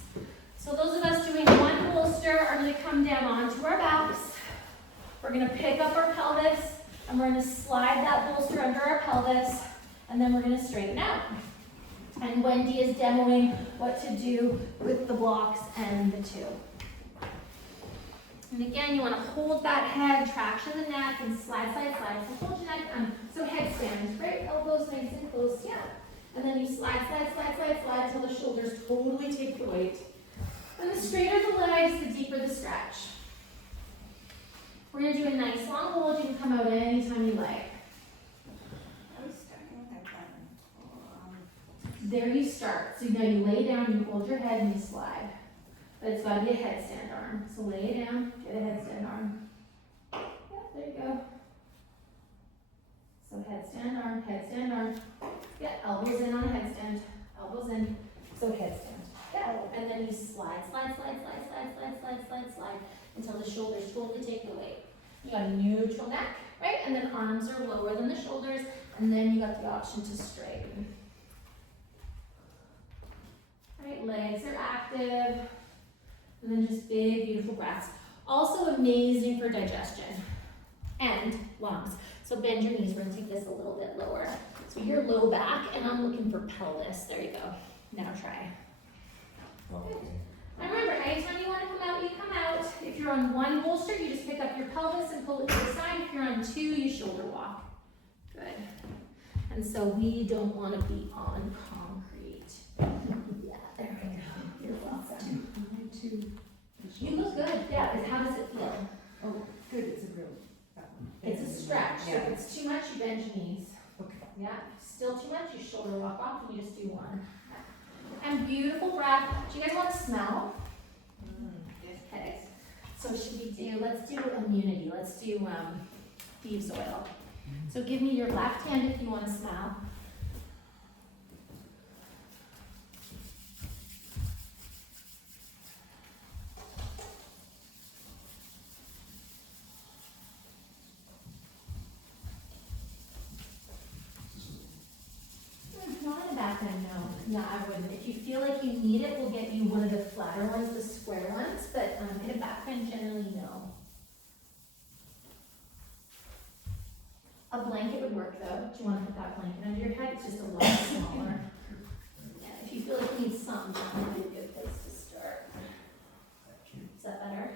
So those of us doing one bolster are going to come down onto our backs. We're going to pick up our pelvis, and we're going to slide that bolster under our pelvis, and then we're going to straighten out. And Wendy is demoing what to do with the blocks and the two. And again, you want to hold that head, traction the neck, and slide, slide, slide. So hold your neck, so headstand, right? Elbows nice and close, yeah. And then you slide, slide, slide, slide, slide until the shoulders totally take the weight. And the straighter the legs, the deeper the stretch. We're going to do a nice long hold. You can come out anytime you like. There you start. So now you lay down, you hold your head, and you slide. But it's got to be a headstand arm. So lay it down, get a headstand arm. Yeah, there you go. So headstand arm, headstand arm. Yeah, elbows in on a headstand. Elbows in. So headstand. Yeah, and then you slide, slide, slide, slide, slide, slide, slide, slide, slide, until the shoulders totally take the weight. You got a neutral neck, right? And then arms are lower than the shoulders, and then you got the option to straighten. Right, legs are active, and then just big, beautiful breaths. Also amazing for digestion and lungs. So bend your knees. We're gonna take this a little bit lower. So you're low back, and I'm looking for pelvis. There you go. Now try. Good. And remember, anytime you want to come out, you come out. If you're on one bolster, you just pick up your pelvis and pull it to the side. If you're on two, you shoulder walk. Good. And so we don't want to be on concrete. Yeah, there we go. You're welcome. You look good. Yeah. How does it feel? Oh, good. It's a real. It's a stretch. Yeah. So if it's too much, you bend your knees. Okay. Yeah. Still too much, you shoulder walk off, and you just do one. And beautiful breath. Do you guys want to smell? Okay. So should we do, let's do immunity. Let's do thieves oil. So give me your left hand if you want to smell. Not in the back end, no. No, I wouldn't. If you feel like you need it, we'll get you one of the flatter ones, the square ones, but in a back bend, generally, no. A blanket would work though. Do you want to put that blanket under your head? It's just a lot smaller. Yeah, if you feel like you need something, that would be a good place to start. Is that better?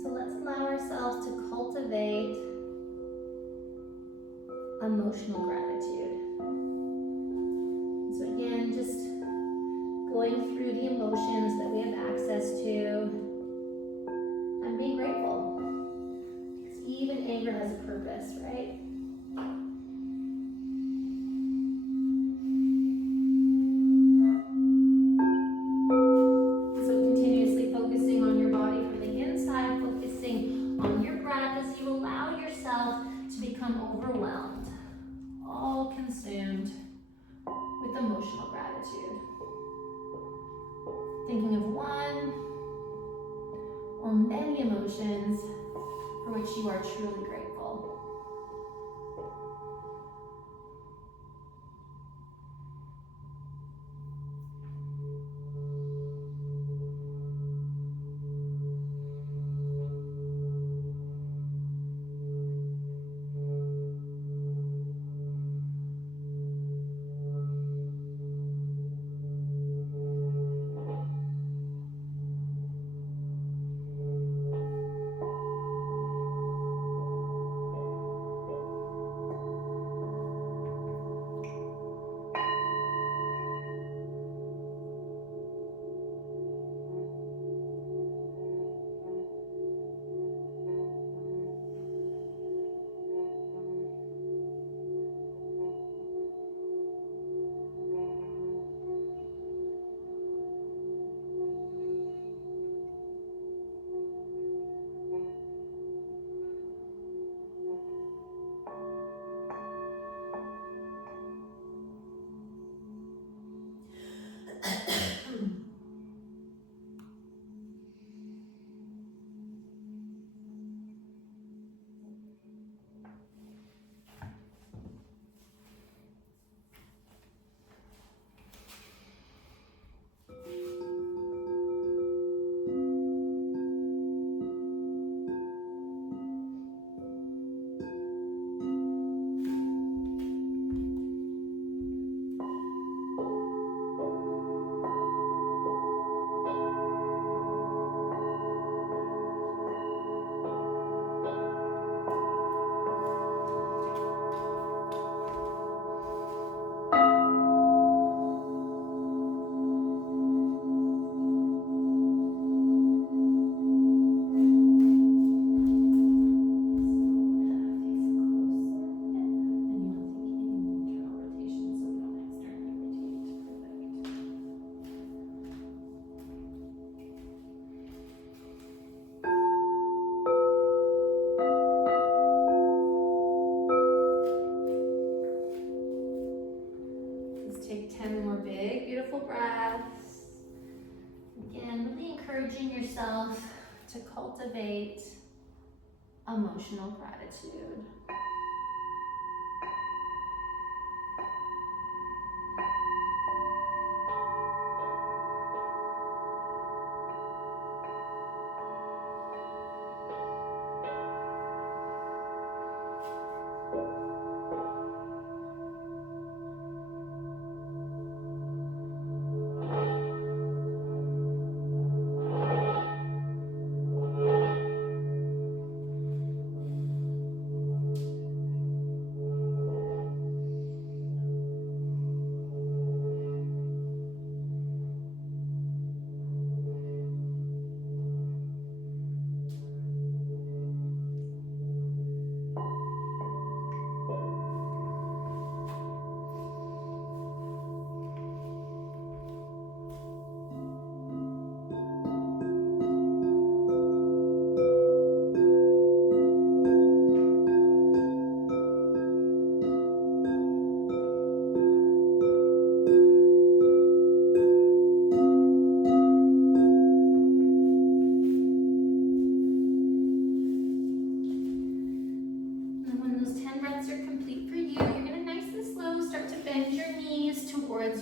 So let's allow ourselves to cultivate emotional gratitude. So again, just going through the emotions that we have access to and being grateful. Because even anger has a purpose, right? So continuously focusing on your body from the inside, focusing on your breath as you allow yourself to become overwhelmed, all consumed with emotional gratitude. Thinking of one or many emotions for which you are truly grateful. Take 10 more big, beautiful breaths. Again, really encouraging yourself to cultivate emotional gratitude.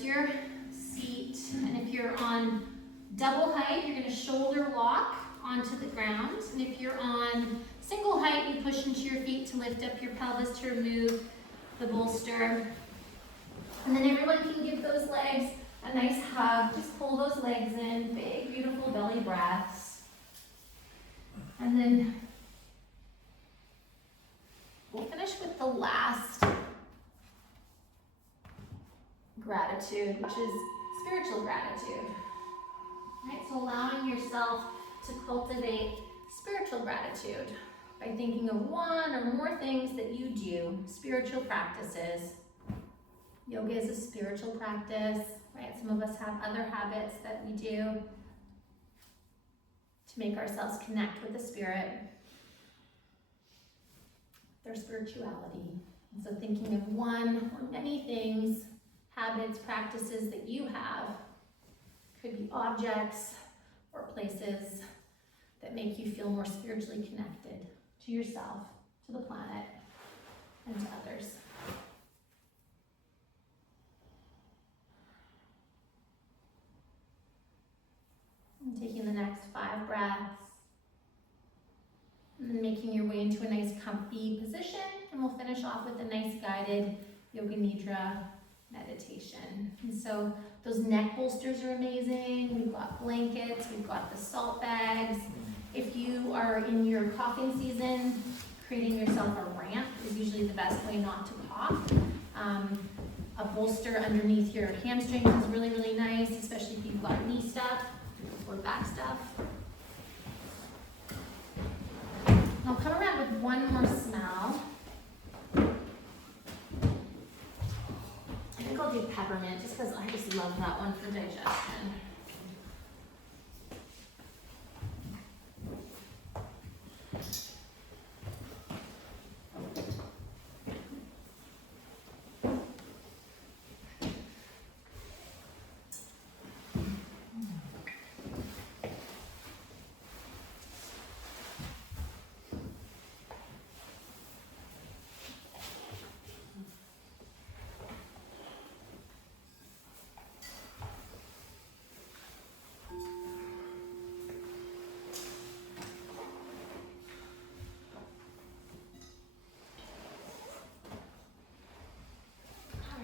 Your seat, and if you're on double height, you're going to shoulder lock onto the ground, and if you're on single height, you push into your feet to lift up your pelvis to remove the bolster. And then everyone can give those legs a nice hug. Just pull those legs in, big, beautiful belly breaths. And then we'll finish with the last gratitude, which is spiritual gratitude. Right? So allowing yourself to cultivate spiritual gratitude by thinking of one or more things that you do, spiritual practices. Yoga is a spiritual practice, right? Some of us have other habits that we do to make ourselves connect with the spirit, their spirituality. And so thinking of one or many things, habits, practices that you have, could be objects or places that make you feel more spiritually connected to yourself, to the planet, and to others. And taking the next 5 breaths, and then making your way into a nice comfy position, and we'll finish off with a nice guided Yoga Nidra meditation. And so those neck bolsters are amazing. We've got blankets, we've got the salt bags. If you are in your coughing season, creating yourself a ramp is usually the best way not to cough. A bolster underneath your hamstrings is really, really nice, especially if you've got knee stuff or back stuff. I'll come around with one more smell. I think I'll do peppermint just because I just love that one for digestion.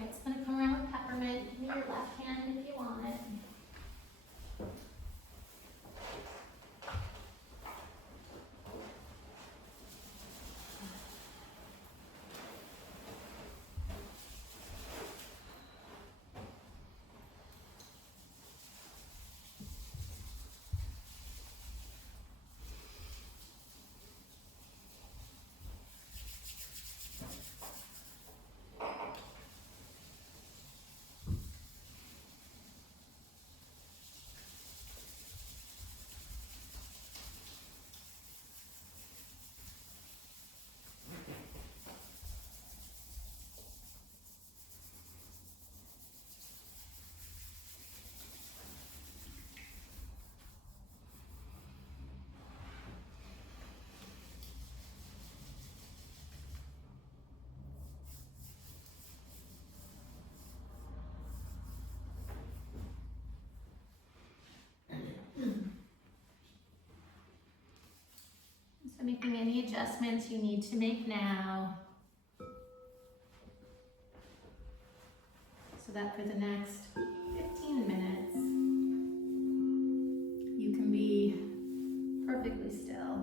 It's going to come around with peppermint. Give me your left hand if you want it. So making any adjustments you need to make now, so that for the next 15 minutes, you can be perfectly still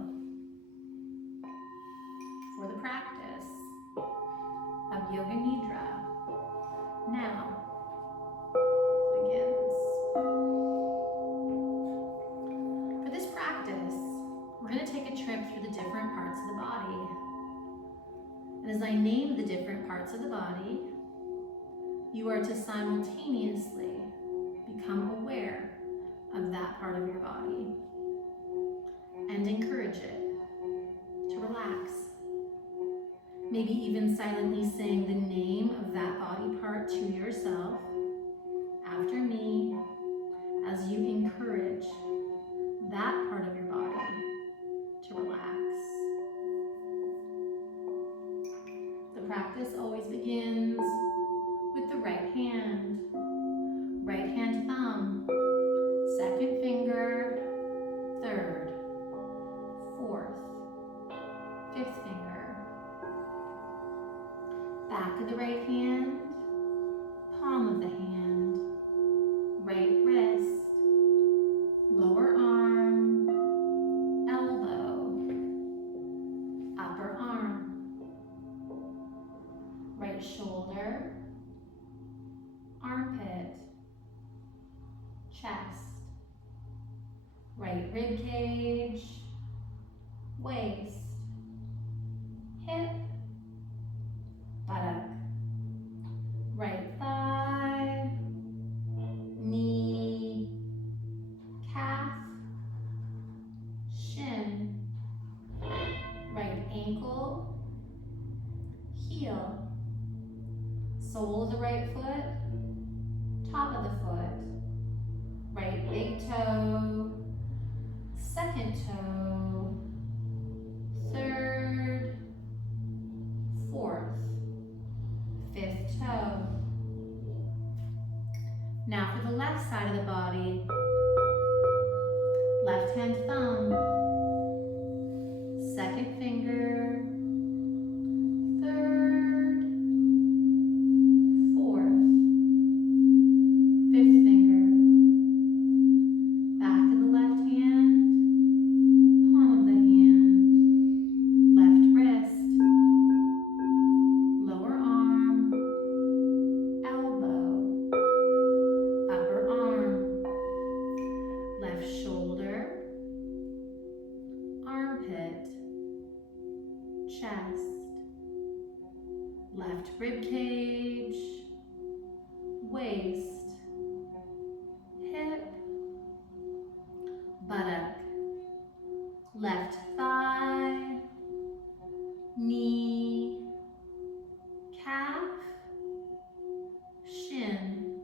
for the practice of Yoga Nidra. Now begins. For this practice, we're going to take a trip through the different parts of the body. And as I name the different parts of the body, you are to simultaneously become aware of that part of your body and encourage it to relax. Maybe even silently saying the name of that body part to yourself after me as you encourage that part of your body to relax. The practice always begins with the right hand thumb, second finger, third, fourth, fifth finger. Back of the right hand, palm of the right rib cage, waist, hip, buttock, right thigh, knee, calf, shin, right ankle, heel, sole of the right foot, top of the foot, right big toe, second toe, third, fourth, fifth toe. Now for the left side of the body, left hand thumb, second finger, third, fourth, fifth finger, back of the left hand, palm of the hand, left wrist, lower arm, elbow, upper arm, left shoulder, armpit, chest, left rib cage, waist, hip, buttock, left thigh, knee, calf, shin,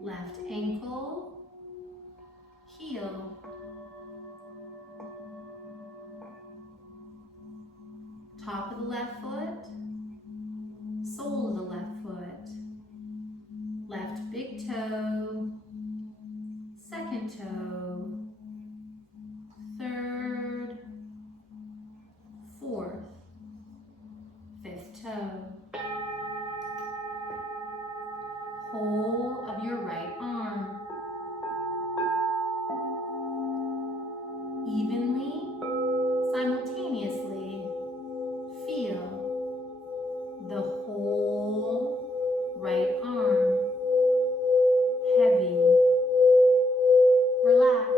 left ankle, heel, top of the left foot, sole of the left foot, left big toe, second toe, third, fourth, fifth toe. Whole of your right arm. Evenly, simultaneously, feel the whole right arm heavy, relaxed.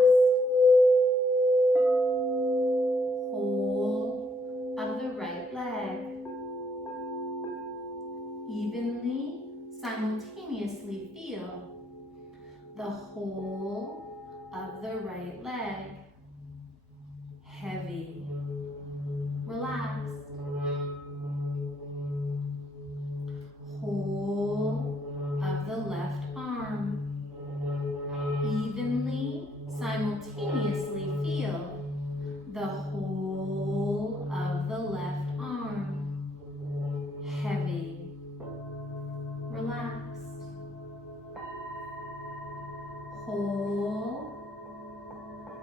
Whole of the right leg. Evenly, simultaneously feel the whole of the right leg heavy, relaxed. Whole of the left arm. Evenly, simultaneously feel the whole of the left arm heavy, relaxed. Whole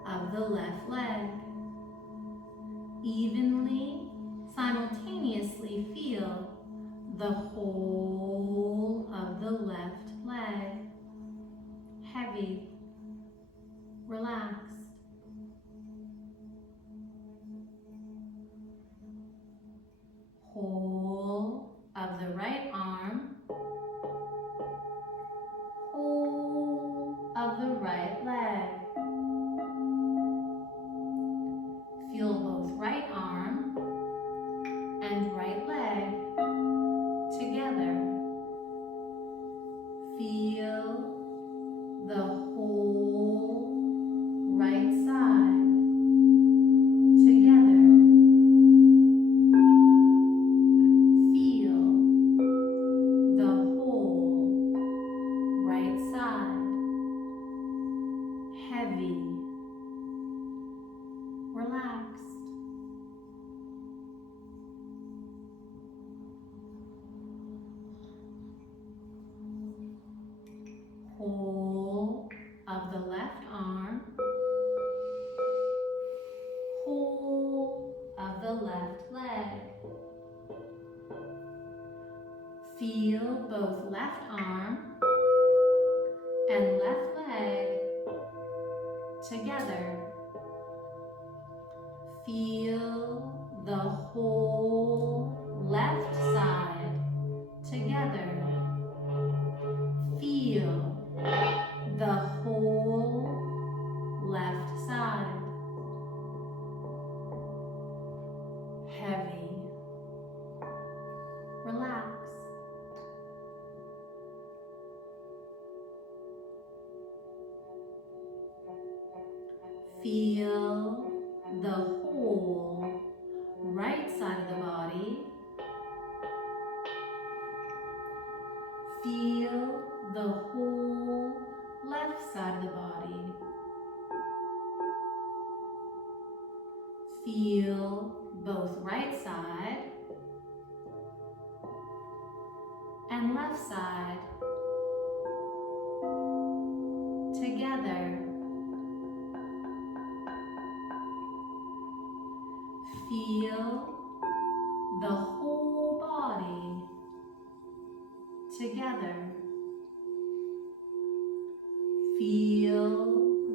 of the left leg. Evenly, simultaneously feel the whole of the left leg heavy, relaxed. Whole of the right arm. Whole of the right leg. Feel both right arm and right leg together. Feel the whole right side together. Feel the whole right side heavy, relaxed. Whole of the left arm. Whole of the left leg. Feel both left arm and left leg together. Feel the whole left side together. Feel the whole left Feel the whole right side of the body. Feel the whole left side of the body. Feel both right side and left side together. Feel the whole body together. Feel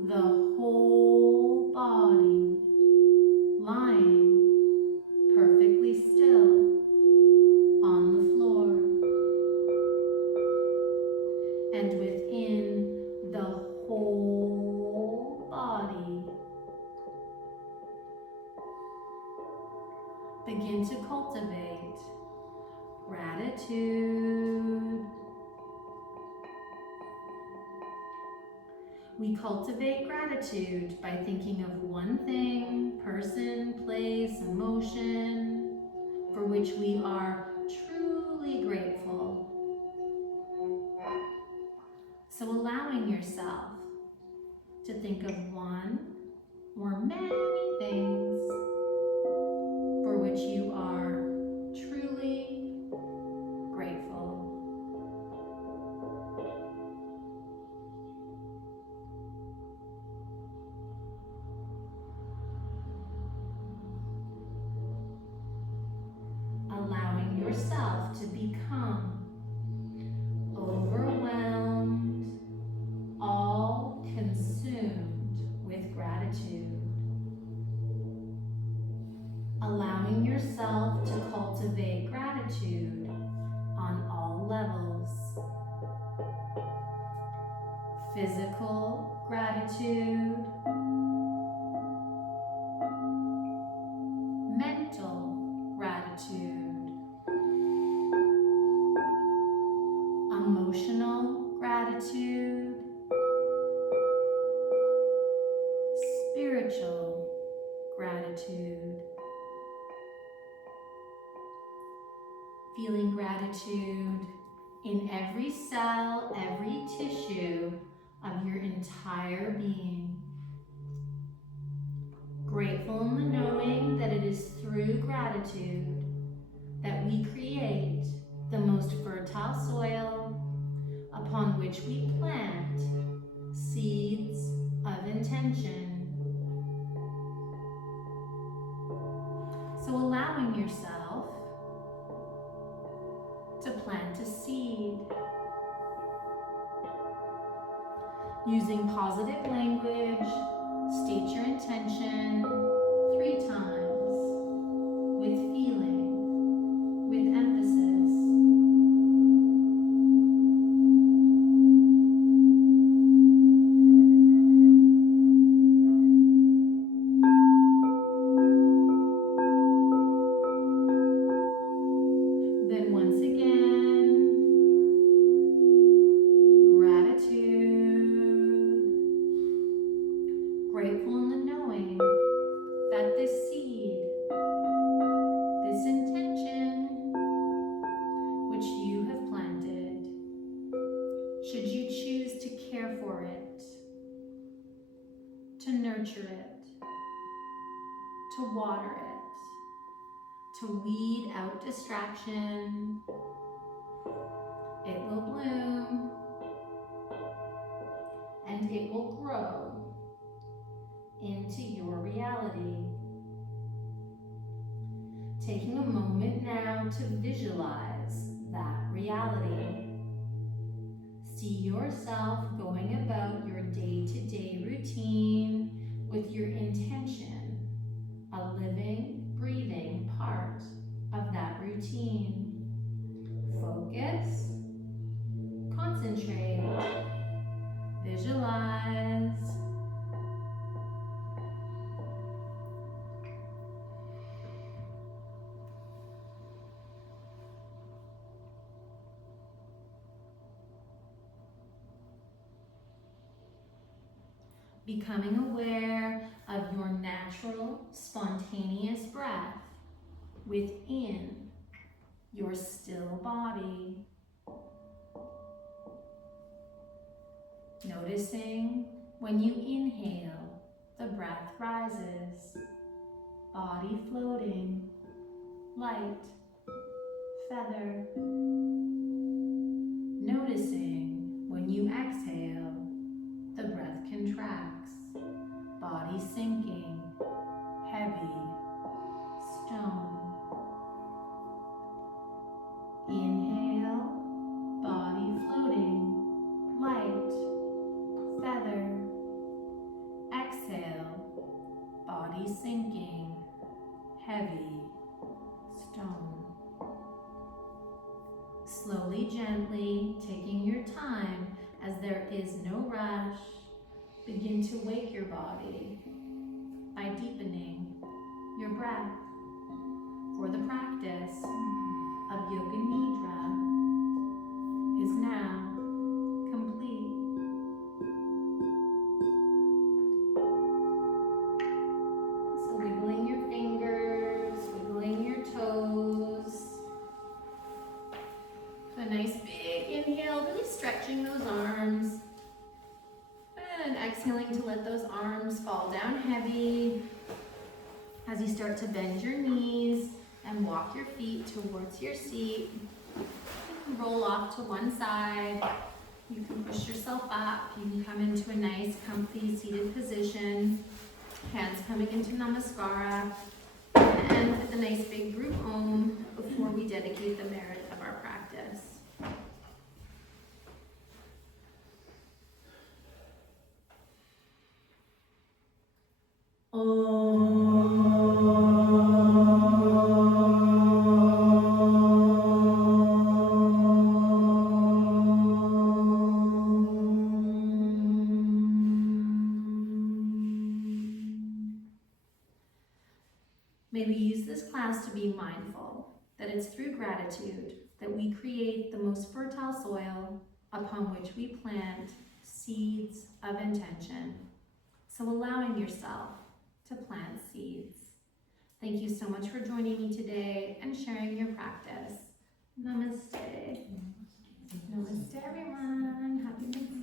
the whole body lying perfectly still on the floor. And within the whole body, begin to cultivate gratitude. We cultivate gratitude by thinking of one thing, person, place, emotion, for which we are truly grateful. So allowing yourself to think of one or many things for which you are truly grateful. Allowing yourself to become overwhelmed, all consumed with gratitude. Allowing yourself to cultivate gratitude on all levels. Physical gratitude, mental gratitude, emotional gratitude, spiritual gratitude. Feeling gratitude in every cell, every tissue of your entire being. Grateful in the knowing that it is through gratitude that we create the most fertile soil upon which we plant seeds of intention. So allowing yourself to plant a seed. Using positive language, state your intention 3 times with feeling, with emphasis. Then once again, gratitude. Grateful in the knowing that this seed, this intention which you have planted, should you choose to care for it, to nurture it, to water it, to weed out distraction, it will bloom and it will grow into your reality. Taking a moment now to visualize that reality. See yourself going about your day-to-day routine with your intention, a living, breathing part of that routine. Focus, concentrate, visualize. becoming aware of your natural, spontaneous breath within your still body. Noticing when you inhale, the breath rises, body floating, light, feather. Noticing when you exhale, the breath contracts, body sinking, heavy, stone. Inhale, body floating, light, feather. Exhale, body sinking, heavy, stone. Slowly, gently, taking your time as there is no rush, begin to wake your body by deepening your breath. For the practice of Yoga Nidra is now complete. So wiggling your fingers, wiggling your toes. A nice big inhale, really stretching those arms. And exhaling to let those arms fall down heavy. As you start to bend your knees and walk your feet towards your seat, you can roll off to one side. You can push yourself up. You can come into a nice, comfy, seated position. Hands coming into Namaskara. And end with a nice big group Om before we dedicate the merit of our practice. May we use this class to be mindful that it's through gratitude that we create the most fertile soil upon which we plant seeds of intention. So allowing yourself to plant seeds. Thank you so much for joining me today and sharing your practice. Namaste. Namaste everyone. Happy Midsummer.